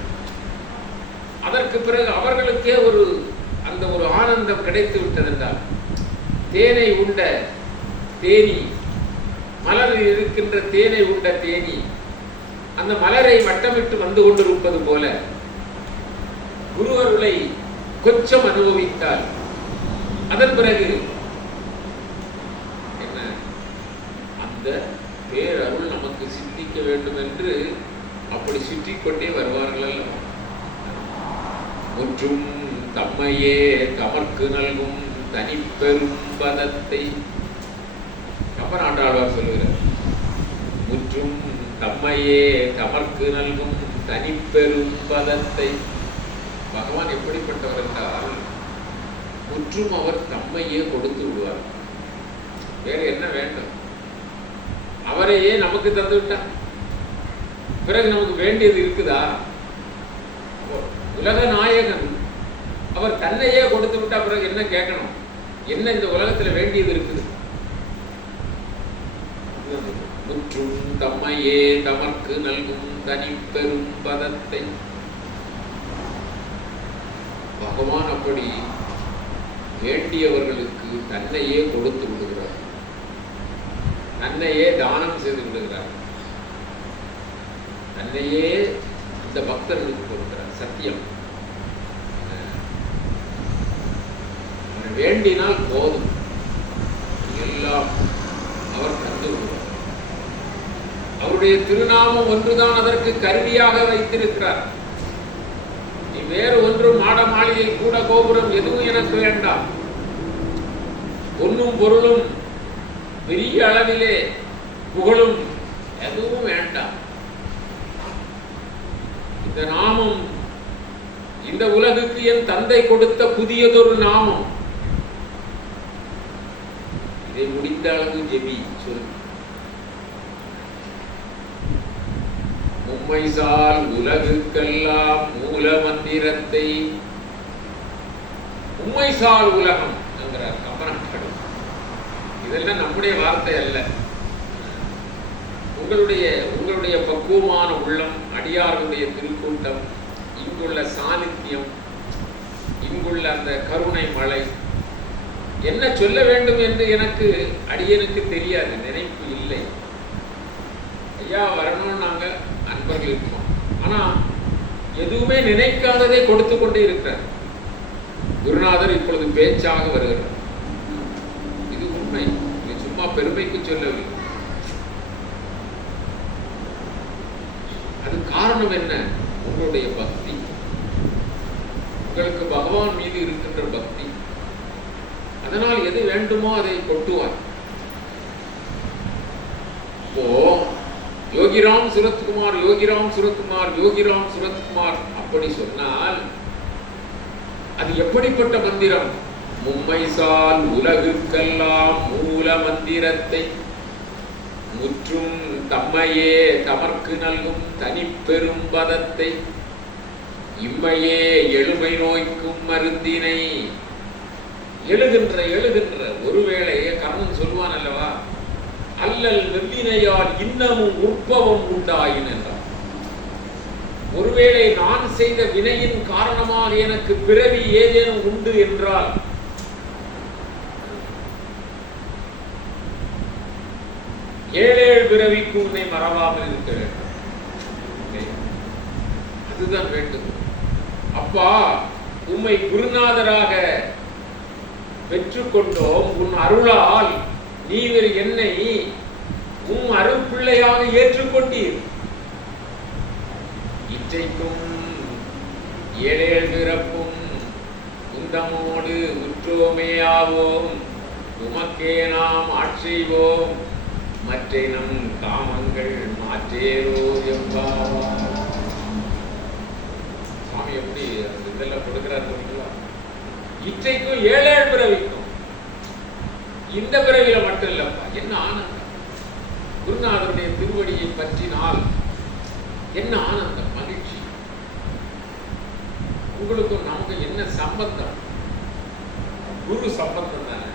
அதற்கு பிறகு அவர்களுக்கே அந்த ஒரு ஆனந்தம் கிடைத்து விட்டதென்றால், தேனை உண்ட தேனி, மலரில் இருக்கின்ற தேனை உண்ட தேனி அந்த மலரை வட்டமிட்டு வந்து கொண்டிருப்பது போல குருவருளை கொஞ்சம் அனுபவித்தால் அதன் பிறகு என்ன, அந்த பேரருள் நமக்கு சிந்திக்க வேண்டும் என்று அப்படி சுற்றிக்கொண்டே வருவார்கள் அல்லவா. முற்றும் தம்மையே தமர்க்கு நல்கும் தனிப்பெரும் பதத்தை அப்பர் ஆண்டாழ்வார் சொல்லுகிறார். முற்றும் தம்மையே தமர்க்கு நல்கும் தனிப்பெரும் பதத்தை. பகவான் எப்படிப்பட்டவர் என்றால், முற்றும் அவர் தம்மையே கொடுத்து விடுவார். வேற என்ன வேண்டும்? அவரையே நமக்கு தந்து விட்டார். பிறகு நமக்கு வேண்டியது இருக்குதா? உலக நாயகன் அவர் தன்னையே கொடுத்து விட்டா பிறகு என்ன கேட்கணும்? என்ன இந்த உலகத்துல வேண்டியது இருக்குது? முற்றும் தம்மையே தமர்க்கு நல்கும் தனிப்பெரும் பதத்தை. பகவான் அப்படி வேண்டியவர்களுக்கு தன்னையே கொடுத்து விடுகிறார், தன்னையே தானம் செய்து விடுகிறார், தன்னையே அந்த பக்தர்களுக்கு கொடுக்கிறார். சத்தியம், வேண்டினால் போதும், எல்லாம் அவர் தந்து விடுவார். அவருடைய திருநாமம் ஒன்றுதான் அதற்கு கருவியாக வைத்திருக்கிறார். நீ வேறு ஒன்றும் மாட மாளிகை கூட கோபுரம் எதுவும் எனக்கு வேண்டாம், பொன்னும் பொருளும் பெரிய அளவிலே புகழும் எதுவும் வேண்டாம். இந்த நாமம் இந்த உலகுக்கு என் தந்தை கொடுத்த புதியதொரு நாமம். இதை முடிந்த அளவு ஜெபி சொல். மும்மைசால் உலகுக்கெல்லாம் மூல மந்திரத்தை. உம்மைசால் உலகம் என்கிறார் கம்பநாட்டர். இதெல்லாம் நம்முடைய வார்த்தை அல்ல. உங்களுடைய பக்குவமான உள்ளம், அடியார்களுடைய திருக்கூட்டம், இங்குள்ள சாநித்தியம், இங்குள்ள அந்த கருணை மழை என்ன சொல்ல வேண்டும் என்று எனக்கு அடியனுக்கு தெரியாது, நினைப்பு இல்லை. ஐயா வரணும்னு நாங்கள் அன்பர்கள் இருக்கோம். ஆனால் எதுவுமே நினைக்காததை கொடுத்து கொண்டே இருக்கிறார் குருநாதர். இப்பொழுது பேச்சாக வருகிறார். இது உண்மை, இது சும்மா பெருமைக்கு சொல்லவில்லை. அது காரணம் என்ன? உங்களுடைய பக்தி, உங்களுக்கு பகவான் மீது இருக்கின்ற பக்தி. அதனால் எது வேண்டுமோ அதை கொட்டுவார். இப்போ யோகிராம் சுரத்குமார், யோகிராம் சுரத்குமார், யோகிராம் சுரத்குமார் அப்படி சொன்னால் அது எப்படிப்பட்ட மந்திரம்? மும்மைசால் உலகுக்கெல்லாம் மூல மந்திரத்தை முற்றும் தம்மையே தமர்க்கு நல்கும் தனிப்பெரும் பதத்தை இம்மையே எழுமை நோய்க்கும் மருந்தினை. எழுகின்ற ஒருவேளையே கர்ணன் சொல்வான் அல்லவா, அல்லல் வெள்ளினையால் இன்னமும் உற்பவம் உண்டாயின் என்றார். ஒருவேளை நான் செய்த வினையின் காரணமாக எனக்கு பிறவி ஏதேனும் உண்டு என்றால் ஏழேழு பிறவிக்கு உன்னை மறவாமல் இருக்க வேண்டும். அதுதான் வேண்டும். அப்பா, உம்மை குருநாதராக பெற்றுக்கொண்டோம். உன் அருளால் நீர் என்னை உம் அருள் பிள்ளையாக ஏற்றுக்கொண்டீர். இற்றைக்கும் ஏழேழு பிறப்பும் குந்தமோடு உற்றோமேயாவோம். உமக்கே நாம் ஆட்செய்வோம், மற்றை நம் காமங்கள் மாற்றேரோ எம்பாவாம். சுவாமி எப்படி இதெல்லாம் கொடுக்கிறார் தெரியுங்களா? இற்றைக்கும் ஏழேழு பிறவிக்கும், இந்த பிறவில மட்டும் இல்லப்பா. என்ன ஆனந்தம்! குருநாதருடைய திருவடியை பற்றினால் என்ன ஆனந்தம், மகிழ்ச்சி! உங்களுக்கும் நமக்கு என்ன சம்பந்தம்? குரு சம்பந்தம் தானே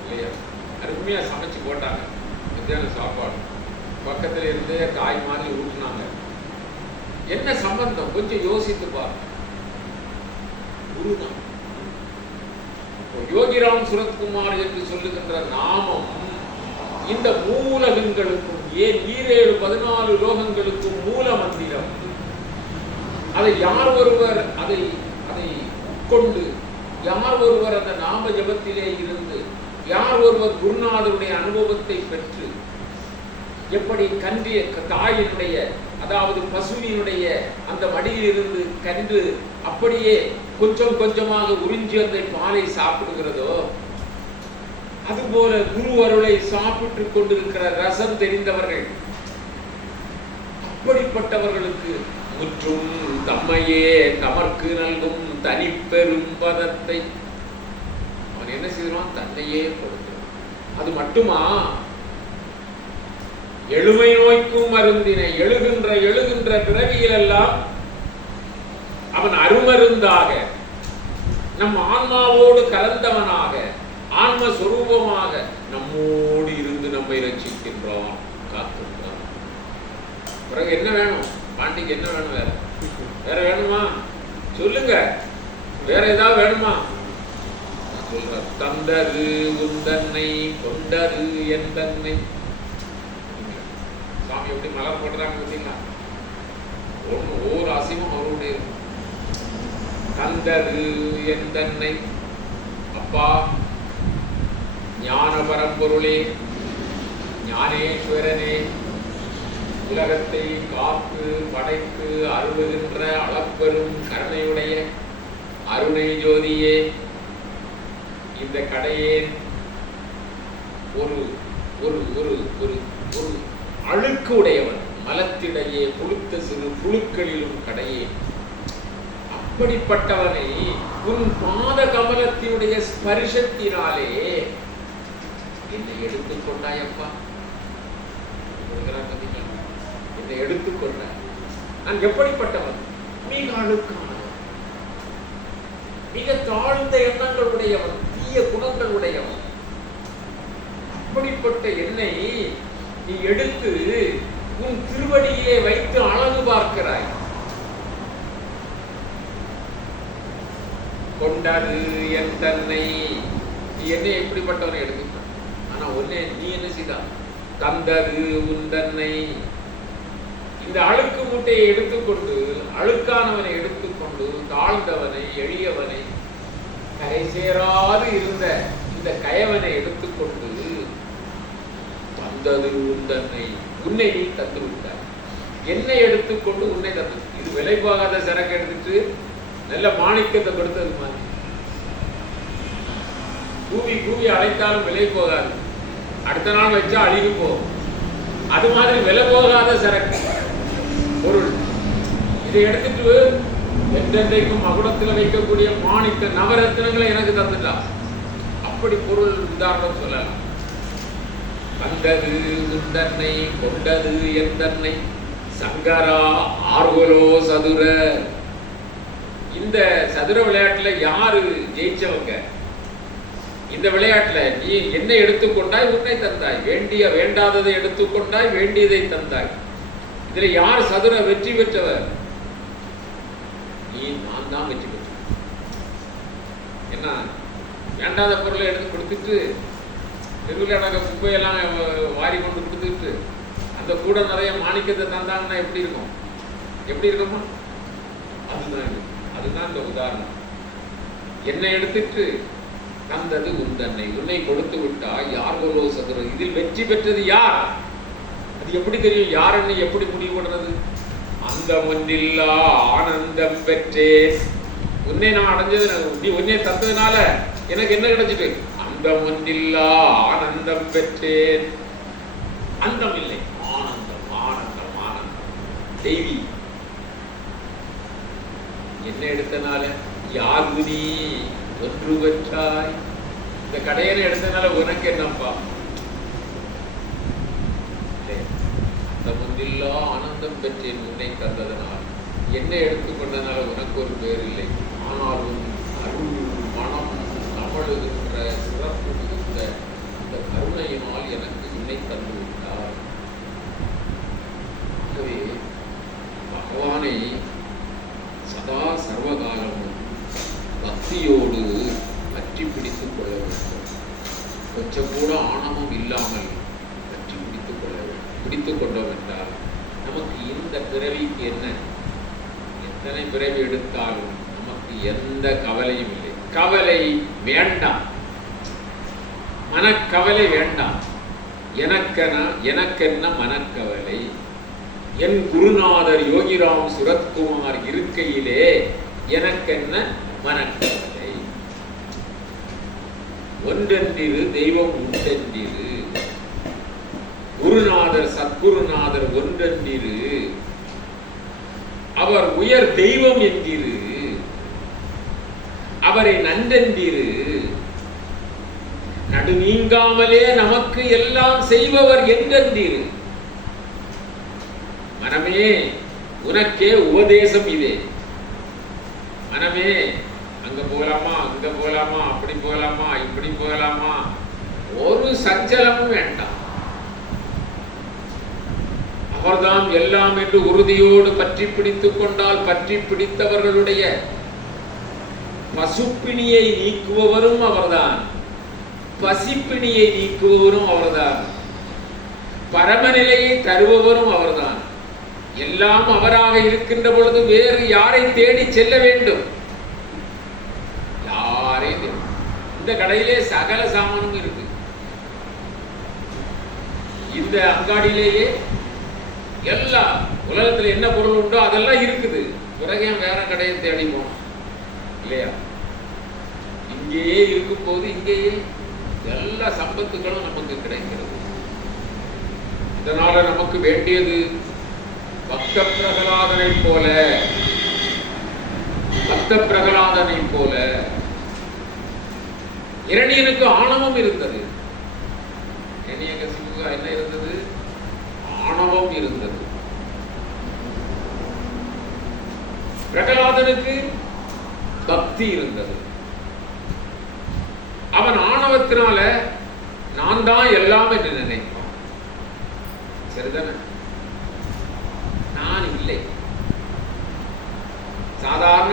இல்லையா? அருமையா சமைச்சு போட்டாங்க. மத்தியான சாப்பாடு பக்கத்தில் இருந்தே காய் மாதிரி ஊட்டினாங்க. என்ன சம்பந்தம்? கொஞ்சம் யோசித்து பாருங்க. குருதான். யோகிராம் சுரத்குமார் என்று சொல்லுகின்ற நாமம் இந்த மூலகங்களுக்கும், ஏன் 14 லோகங்களுக்கும் மூல மந்திரம். அதை யார் ஒருவர் அதை உட்கொண்டு, யார் ஒருவர் அந்த நாம ஜபத்திலே இருந்து, யார் ஒருவர் குருநாதருடைய அனுபவத்தை பெற்று, எப்படி கன்றிய தாயினுடைய, அதாவது பசுவினுடைய அந்த மடியிலிருந்து கன்று அப்படியே கொஞ்சம் கொஞ்சமாக உறிஞ்சி அந்த பாலை சாப்பிடுகிறதோ, அதுபோல குரு அருளை சாப்பிட்டு கொண்டிருக்கிற ரசம் தெரிந்தவர்கள், அப்படிப்பட்டவர்களுக்கு முற்றும் தம்மையே தமர்க்கு நல்கும் தனிப்பெரும் பதத்தை அவன் என்ன செய்வான்? தன்னையே கொடுக்கிறான். அது மட்டுமா? எழுமை நோய்க்கும் மருந்தினை எழுகின்ற பிறவியிலெல்லாம் அவன் அருமருந்தாக நம் ஆன்மாவோடு கலந்தவனாக ஆன்மஸ்வரூபமாக நம்மோடு இருந்து நம்மை ரட்சிக்கின்றான், காக்கின்றான். பிறகு என்ன வேணும்? பாண்டிக்கு என்ன வேணும்? வேற வேணுமா? சொல்லுங்க. வேற ஏதாவது வேணுமா? சொல்ற தந்தது உந்தன்னை கொண்டது என் தன்னை. சாமி எப்படி மலர் போடுறாங்க பார்த்தீங்களா? ஒவ்வொரு அசைவும் அவருடைய தந்தது என் தன்னை. அப்பா ஞான பரம்பொருளே, ஞானேஸ்வரனே, உலகத்தை காத்து படைத்து அருளுகின்ற அளப்பெரும் கருணையுடைய அருணை ஜோதியே, இந்த கடையேன் ஒரு ஒரு ஒரு ஒரு ஒரு அழுக்கு உடையவன், மலத்திடையே புழுத்த சிறு புழுக்களிலும் கடையே. அப்படிப்பட்டவனை உன் பாத கமலத்தினுடைய ஸ்பரிசத்தினாலே என்னை எடுத்துக்கொண்டாயப்பா. என்னை எடுத்துக்கொண்டாய். நான் எப்படிப்பட்டவன்? மிக அழுக்கானவன், மிக தாழ்ந்த எண்ணங்கள் உடையவன், தீய குணங்கள் உடையவன். அப்படிப்பட்ட என்னை நீ எடுத்து உன் திருவடியிலே வைத்து அழகு பார்க்கிறாய். கொண்டது என் தன்னை. நீ என்னை எப்படிப்பட்டவனை எடுத்துக்க? ஆனா ஒன்னே நீ என்ன செய்தா? தந்தது உன் தன்னை. இந்த அழுக்கு மூட்டையை எடுத்துக்கொண்டு, அழுக்கானவனை எடுத்துக்கொண்டு, தாழ்ந்தவனை, எளியவனை, கரை சேராது இருந்த இந்த கயவனை எடுத்துக்கொண்டு தந்தது உன் தன்னை. உன்னை நீ தந்து விட்டார். என்னை எடுத்துக்கொண்டு உன்னை தந்து. இது விலை போகாத சரக்கு எடுத்துட்டு நல்ல மாணிக்கத்தை கொடுத்தது மாதிரி. கூவி கூவி அழைத்தாலும் விலை போகாது, அடுத்த நாள் வச்சா அழிவு போகும். அது மாதிரி விலை போகாத சரக்கு பொருள். இதை எடுத்துட்டு என்றென்றைக்கும் மகுடத்தில் வைக்கக்கூடிய மாணிக்க நவரத்னங்களை எனக்கு தந்துட்டான். அப்படி பொருள் உதாரணம் சொல்லலாம். வந்தது உந்தன்னை கொண்டது என் தன்னை சங்கரா ஆர்வலோ சதுர. இந்த சதுர விளையாட்டுல யாரு ஜெயிச்சவங்க? இந்த விளையாட்டுல நீ என்னை எடுத்துக்கொண்டாய், உன்னை தந்தாய். வேண்டிய வேண்டாததை எடுத்துக்கொண்டாய், வேண்டியதை தந்தாய். இதுல யார் சதுர வெற்றி பெற்றவர்? நீ. நான் தான் வெற்றி பெற்றேன். என்ன வேண்டாத பொருளை எடுத்து கொடுத்துட்டு, திருவிழாக்க குப்பையெல்லாம் வாரி கொண்டு கொடுத்துட்டு, அந்த கூட நிறைய மாணிக்கத்தை தந்தாங்கன்னா எப்படி இருக்கும்? எப்படி இருக்குமா? அதுதான் இந்த உதாரணம். என்னை எடுத்துட்டு தந்தது உந்தன்னை. உன்னை கொடுத்து விட்டா யார் கோலோ சதுரம். இதில் வெற்றி பெற்றது யார்? அது எப்படி தெரியும்? யார் என்னை எப்படி முடிவு பண்றது? அந்த ஒன்றில்லா ஆனந்தம் பெற்றேன். உன்னை நான் அடைஞ்சது, உன்னை தந்ததுனால எனக்கு என்ன கிடைச்சிட்டு? அந்த ஒன்றில்லா ஆனந்தம் பெற்றேன். அந்தம் இல்லை, ஆனந்தம் ஆனந்தம் ஆனந்தம் தெய்வீ. என்ன எடுத்தனால யாது நீ ஒன்று பெற்றாய். இந்த கடையனை எடுத்தனால உனக்கு என்னப்பா? அந்த முன்னில்லா ஆனந்தம் பெற்றேன் உன்னை தந்ததனால். என்னை எடுத்துக்கொண்டதுனால உனக்கு ஒரு பேர் இல்லை. ஆனாலும் அருள் மனம் தமிழுகின்ற சிறப்பு மிகுந்த இந்த கருணையினால் எனக்கு உன்னை தந்து பகவானை சதா சர்வகாலமும் பக்தியோடு பற்றி பிடித்துக் கொள்ள வேண்டும். கொஞ்சம் கூட ஆணவம் இல்லாமல் பற்றி பிடித்துக் கொண்டோம் என்றால் நமக்கு இந்த பிறவிக்கு என்ன, எத்தனை பிறவி எடுத்தாலும் நமக்கு எந்த கவலையும் இல்லை. கவலை வேண்டாம், மனக்கவலை வேண்டாம். எனக்கென்ன மனக்கவலை? என் குருநாதர் யோகிராம் சுரத்குமார் இருக்கையிலே எனக்கென்ன மனக்கவலை? ஒன்றென்றிரு தெய்வம் உண்டென்றிரு, குருநாதர் சத்குருநாதர் ஒன்றென்றிரு, அவர் உயர் தெய்வம் என்கிறு, அவரை நன்றென்றிரு, நடு நீங்காமலே நமக்கு எல்லாம் செய்பவர் என்றென்றிரு. மனமே உனக்கே உபதேசம் இதே. மனமே அங்க போலாமா, அங்க போலாமா, அப்படி போலாமா, இப்படி போலாமா, ஒரு சஞ்சலமும் வேண்டாம். அவர்தான் எல்லாம் என்று உறுதியோடு பற்றி பிடித்துக் கொண்டால் பற்றி பிடித்தவர்களுடைய பசுப்பிணியை நீக்குபவரும் அவர்தான், பசிப்பிணியை நீக்குபவரும் அவர்தான், பரமநிலையை தருபவரும் அவர்தான். எல்லாம் அவராக இருக்கின்ற பொழுது வேறு யாரை தேடி செல்ல வேண்டும்? யாரையும் இந்த கடையிலே சகல சாமானும் இருக்கு, இந்த அங்காடியிலேயே எல்லா உலகத்தில் என்ன பொருள் உண்டோ அதெல்லாம் இருக்குது. பிறகு வேற கடையை தேடி போனோம் இல்லையா? இங்கேயே இருக்கும் போது இங்கேயே எல்லா சம்பத்துகளும் நமக்கு கிடைக்கிறது. இதனால நமக்கு வேண்டியது பக்த பிரகலாதனை போல, பக்த பிரகலாதனை போல. இரணியனுக்கு ஆணவம் இருந்தது. இரணியகசிபுக்கு என்ன இருந்தது? ஆணவம் இருந்தது. பிரகலாதனுக்கு பக்தி இருந்தது. அவன் ஆணவத்தினால நான் தான் எல்லாம் என்று நினைப்பான். சரிதானே? நான் இல்லை. சாதாரண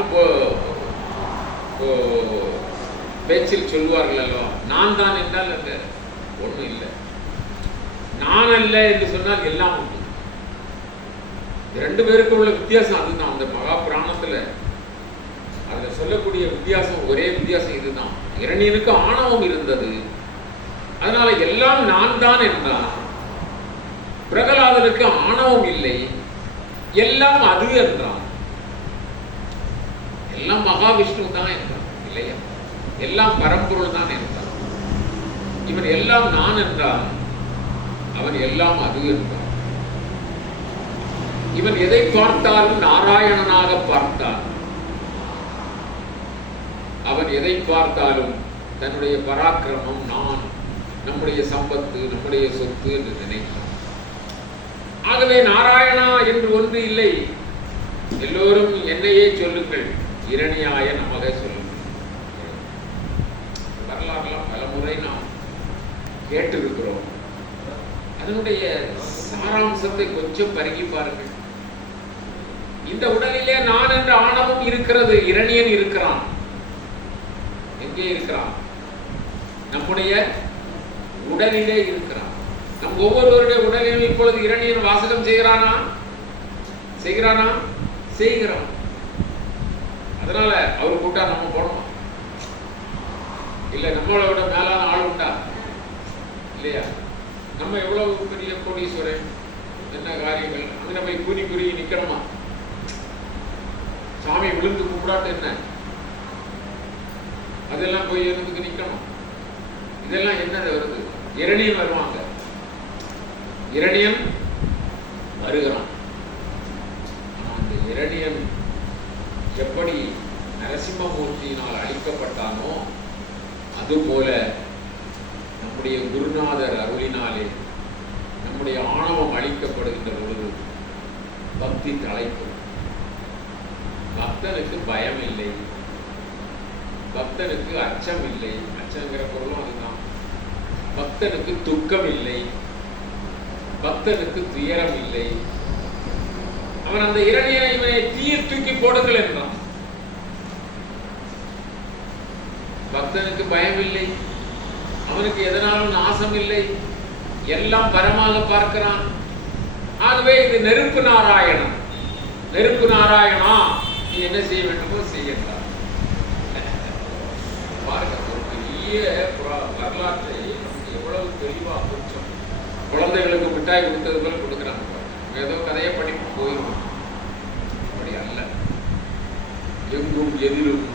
பேச்சில் சொல்வார்கள் அல்லவா, நான் தான் என்றால் அந்த ஒண்ணும் இல்லை. நான் அல்ல என்று சொன்னால் எல்லாம் உண்டு. இரண்டு பேருக்கு உள்ள வித்தியாசம் அதுதான். அந்த மகா புராணத்துல அதுல சொல்லக்கூடிய வித்தியாசம், ஒரே வித்தியாசம் இதுதான். இரணியனுக்கு ஆணவம் இருந்தது, அதனால எல்லாம் நான் தான் என்றான். பிரகலாதனுக்கு ஆணவம் இல்லை, எல்லாம் அது என்றான். எல்லாம் மகாவிஷ்ணு தான் என்றான் இல்லையா? எல்லாம் பரம்பொருள் தான் என்றான். இவன் எல்லாம் நான் என்றான், அவன் எல்லாம் அது என்றான். இவன் எதை பார்த்தாலும் நாராயணனாக பார்த்தான். அவன் எதை பார்த்தாலும் தன்னுடைய பராக்கிரமம், நான், நம்முடைய சம்பத்து, நம்முடைய சொத்து என்று நினைத்தான். ஆகவே நாராயணா என்று ஒன்று இல்லை. எல்லோரும் என்னையே சொல்லுங்கள், இரணியாய நமக சொல்லுங்கள். வரலாறுலாம் பல முறை நாம் கேட்டிருக்கிறோம். அதனுடைய சாராம்சத்தை கொஞ்சம் பருகி பாருங்கள். இந்த உடலிலே நான் என்ற ஆணவம் இருக்கிறது. இரணியன் இருக்கிறான். எங்கே இருக்கிறான்? நம்முடைய உடலிலே இருக்கிறான். நம் ஒவ்வொருவருடைய உடலிலும் இப்பொழுது இரணியன் வாசகம் செய்கிறானா? செய்கிறான். அதனால அவர் கூட்டா நம்ம போனோமா? இல்ல நம்மளோட மேலான ஆள் உண்டா? இல்லையா? நம்ம எவ்வளவு பெரிய கோடீஸ்வரன், என்ன காரியங்கள், அங்க போய் கூறி நிக்கணுமா? சாமி விழுந்து கூப்பிடாட்டு என்ன? அதெல்லாம் போய் எழுந்துக்கு நிக்கணும். இதெல்லாம் என்ன வருது? இரணியன் வருவாங்க. இரணியன் வருகிறான். அந்த இரணியன் எப்படி நரசிம்மமூர்த்தியினால் அழிக்கப்பட்டானோ அதுபோல நம்முடைய குருநாதர் அருளினாலே நம்முடைய ஆணவம் அழிக்கப்படுகின்ற பொழுது பக்தி தலைக்கும். பக்தனுக்கு பயம் இல்லை, பக்தனுக்கு அச்சம் இல்லை. அச்சங்கிற பொருளும் அதுதான். பக்தனுக்கு துக்கம் இல்லை, பக்தனுக்கு துயரம் இல்லை. அவன் அந்த இரணியனை இவனை தீயை தூக்கி போடுங்கள் என்றான். பக்தனுக்கு பயம் இல்லை, அவனுக்கு எதனாலும் நாசம் இல்லை, எல்லாம் பரமாக பார்க்கிறான். ஆகவே இது நெருப்பு நாராயணன். நெருப்பு நாராயணா, நீ என்ன செய்ய வேண்டுமோ செய்யலாம். பாருங்க, ஒரு பெரிய வரலாற்றை நமக்கு எவ்வளவு தெளிவா கொஞ்சம் குழந்தைகளுக்கு மிட்டாய் கொடுத்தது போல கொடுக்குறாங்க. ஏதோ கதையை படிப்பு போயிடும். அப்படி அல்ல. எங்கும் எதிரும்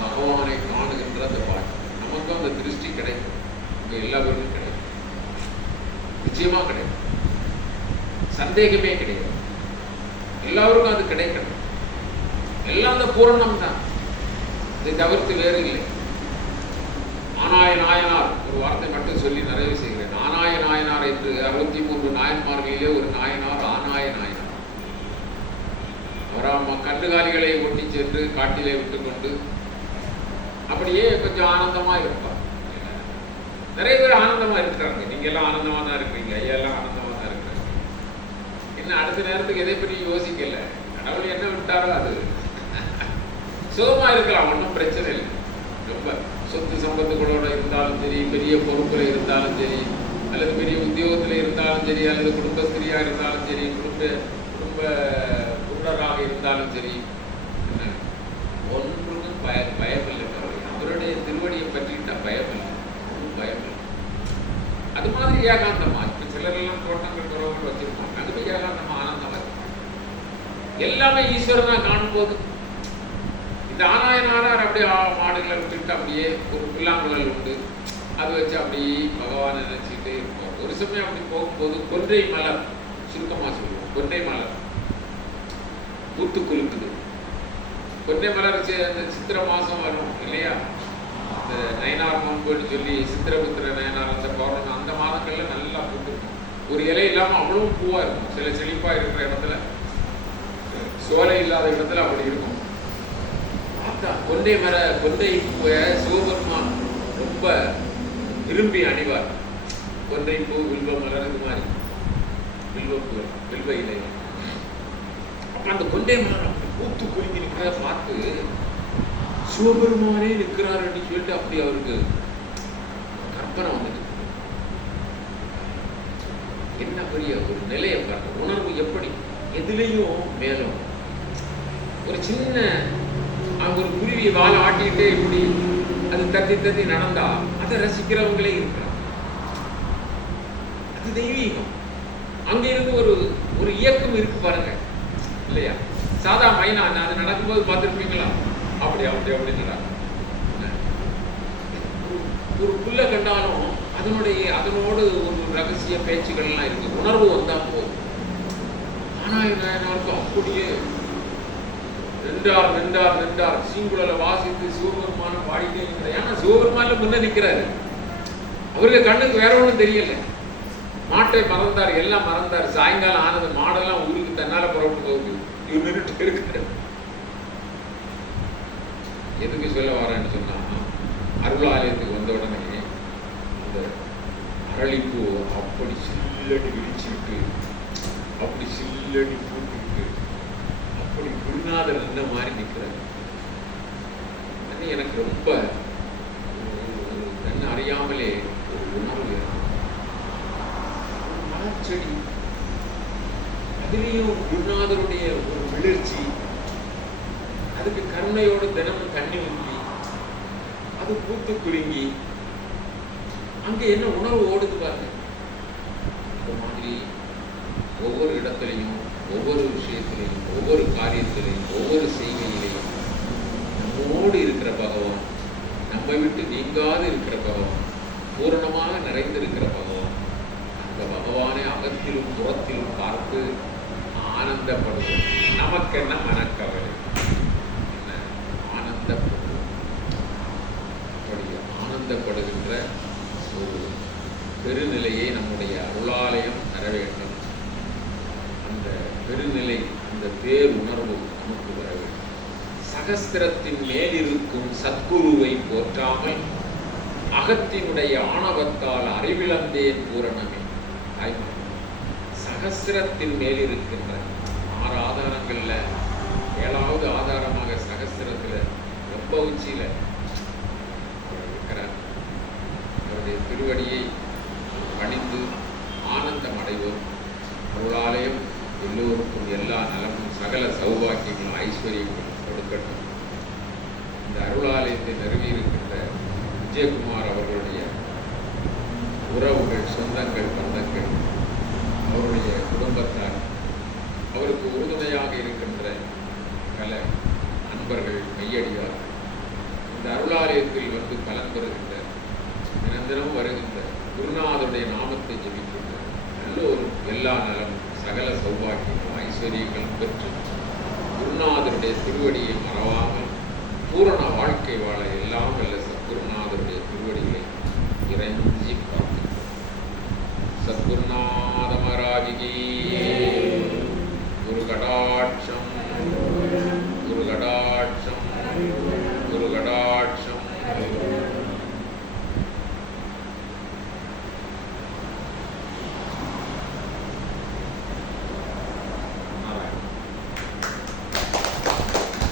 பகவானை காணுகின்ற அந்த பாட்டு நமக்கும் அந்த திருஷ்டி கிடைக்கும். இங்க எல்லாருக்கும் கிடைக்கும், நிச்சயமா கிடைக்கும், சந்தேகமே கிடையாது. எல்லாருக்கும் அது கிடைக்கணும். எல்லாம் அந்த பூரணம் தான், இதை தவிர்த்து வேறு இல்லை. ஆனாய நாயனார் ஒரு வார்த்தை மட்டும் சொல்லி நிறைவு செய்கிறேன். ஆனாய நாயனார் என்று 63 நாயன்மார்களிலே ஒரு நாயனார் ஆனாய நாயனார். அவர் கண்டுகாலிகளை ஒட்டி சென்று காட்டிலே விட்டுக்கொண்டு அப்படியே கொஞ்சம் ஆனந்தமா இருப்பார். நிறைய பேர் ஆனந்தமா இருக்கிறாங்க. நீங்க எல்லாம் ஆனந்தமா தான் இருக்கிறீங்க, ஐயா எல்லாம் ஆனந்தமா தான் இருக்கிறாங்க. என்ன அடுத்த நேரத்துக்கு எதை பற்றி யோசிக்கல. கடவுள் என்ன விட்டாரோ அது சுகமா இருக்கலாம், ஒன்றும் பிரச்சனை இல்லை. ரொம்ப சொத்து சம்பத்துகளோட இருந்தாலும் சரி, பெரிய பொறுப்புல இருந்தாலும் சரி, அல்லது பெரிய உத்தியோகத்துல இருந்தாலும் சரி, அல்லது குடும்பஸ்திரியா இருந்தாலும் சரி, குடும்ப குருடராக இருந்தாலும் சரி, என்ன ஒன்றுக்கும் பயமில்லை. அவருடைய திருவடியை பற்றிக்கிட்ட பயமில்லை, ஒன்றும் பயமில்லை. அது மாதிரி ஏகாந்தமா இப்ப சிலரெல்லாம் தோட்டங்கள் குறவர்கள் வச்சிருப்பாங்க. அது ஏகாந்தமா ஆனந்தமா இருக்கும். எல்லாமே ஈஸ்வரனா காணும் போது இந்த ஆனாயனாரார் அப்படியே மாடுகளை விட்டுட்டு அப்படியே ஒரு பில்லாங்குழல் உண்டு, அதை வச்சு அப்படியே பகவானை நினைச்சிட்டே இருப்போம். ஒரு சமயம் அப்படி போகும்போது கொன்றை மலர், சுருக்கமா சொல்லுவோம், கொன்றை மலர் பூத்து குலுக்குது. கொன்றை மலர் அந்த சித்திரை மாசம் வரும் இல்லையா, அந்த நயனார் நோன்புன்னு சொல்லி சித்திரபுத்திர நயனார் அந்த பௌர்ணமி அந்த மாதங்கள்ல நல்லா பூத்துருக்கும். ஒரு இலை இல்லாம அவ்வளவு பூவா இருக்கும். சில செழிப்பா இருக்கிற இடத்துல, சோலை இல்லாத இடத்துல அப்படி இருக்கும். கொண்டை பூவை சிவபெருமான் ரொம்ப விரும்பி அணிவார். கொன்றை பூ, வில்வ மலர், இது மாதிரி வில்வப்பூ, வில்வ இலை. அப்ப அந்த கொண்டை மலர் அப்படி பூத்து குலுங்கி நிற்கிறத பார்த்து சிவபெருமானே நிற்கிறார் அப்படின்னு சொல்லிட்டு அப்படி அவருக்கு கற்பனை வந்துட்டு, என்ன பெரிய ஒரு நிலையை பார்க்க உணர்வு எப்படி எதுலேயும் மேலும் ஒரு சின்ன ஒரு குருவி வாழை ஆட்டிக்கிட்டே இப்படி அது தத்தி தத்தி நடந்தா அதை ரசிக்கிறவங்களே இருக்கிறாங்க. அது தெய்வீகம். அங்க இருந்து ஒரு இயக்கம் இருக்கு பாருங்க இல்லையா. சாதா மைனா அது நடக்கும்போது பார்த்துருப்பீங்களா, அப்படி அப்படி அப்படி நடக்கும். ஒரு புல்ல கண்டாலும் அதனோடு ஒரு ரகசிய பேச்சுக்கள்லாம் இருக்கு. உணர்வு வந்தா போதும். ஆனாயனாருக்கு அப்படியே நின்றார் சீங்குழலை வாசித்து சிவபெருமான பாடிட்டே இருக்கிறார். ஏன்னா சிவபெருமான முன்ன நிற்கிறாரு. அவருக்கு கண்ணுக்கு வேற ஒன்றும் தெரியல. மாட்டை மறந்தார், எல்லாம் மறந்தார். சாயங்காலம் ஆனது, மாடெல்லாம் ஊருக்கு தன்னால புறப்பட்டு போகுது. இவர் நின்றுட்டு இருக்காரு. எதுக்கு சொல்ல வரேன்னு சொன்னா, அருளாலயத்துக்கு வந்த உடனே இந்த அரளிப்பூ அப்படி சில்லடி விரிச்சுட்டு, அப்படி சில்லடி பூட்டுக்கிட்டு, அப்படி குருநாதர் நின்ன மாதிரி நிற்கிறார். எனக்கு ரொம்ப என்ன அறியாமலே ஒரு உணர்வு. மலர்ச்செடி, அதுலேயும் குருநாதருடைய ஒரு மிளர்ச்சி, அதுக்கு கருணையோடு தினமும் தண்ணி ஊற்றி அது பூத்து குலுங்கி அங்கே என்ன உணர்வு ஓடுது பாருங்க. இந்த மாதிரி ஒவ்வொரு இடத்துலையும், ஒவ்வொரு விஷயத்திலையும், ஒவ்வொரு காரியத்திலையும், ஒவ்வொரு செய்கையிலையும் நம்மோடு இருக்கிற பகவான், நம்மை விட்டு நீங்காது இருக்கிற பகவான், பூரணமாக நிறைந்திருக்கிற பகவான், அந்த பகவானை அகத்திலும் புறத்திலும் பார்த்து ஆனந்தப்படுவோம். நமக்கென்ன மனக்கவலை, என்ன ஆனந்தப்படுவோம். அப்படி ஆனந்தப்படுகின்ற ஒரு பெருநிலையை நம்முடைய அருளாலயம் தர வேண்டும். அந்த பெருநிலை, அந்த பேர் உணர்வு நமக்கு வர வேண்டும். சகஸ்திரத்தின் மேலிருக்கும் சத்குருவை போற்றாமல் அகத்தினுடைய ஆணவத்தால் அறிவிழந்தேன் பூரணமே. சகஸ்திரத்தின் மேலிருக்கின்ற 6 ஆதாரங்கள்ல 7வது ஆதாரமாக சகஸ்திரத்துல ரொம்ப உச்சியில இருக்கிறார். அவருடைய திருவடியை பணிந்து ஆனந்தம் அடைவோம். அருளாலயம் எல்லோருக்கும் எல்லா நலமும் சகல சௌபாக்கியங்களும் ஐஸ்வர்யங்களும் கொடுக்கட்டும். இந்த அருளாலயத்தை நிறுவியிருக்கின்ற விஜயகுமார் அவர்களுடைய உறவுகள், சொந்தங்கள், பந்தங்கள், அவருடைய குடும்பத்தார், அவருக்கு உறுதுணையாக இருக்கின்ற பல நண்பர்கள், மெய்யடியார், இந்த அருளாலயத்தில் வந்து பலன் பெறுகின்ற, நிரந்தரம் வருகின்ற குருநாதருடைய நாமத்தை ஜெபிக்கின்ற எல்லோரும் எல்லா நலமும் சகல சௌபாக்கியங்களும் ஐஸ்வர்யங்களும் பெற்று குருநாதருடைய திருவடியை மறவாமல் பூரண வாழ்க்கை வாழ எல்லாம் வல்ல சத்குருநாதருடைய திருவடிகளை இறைஞ்சி பிரார்த்திக்கிறோம். சத்குருநாத மகாராஜிக்கு குரு கடாட்சம்.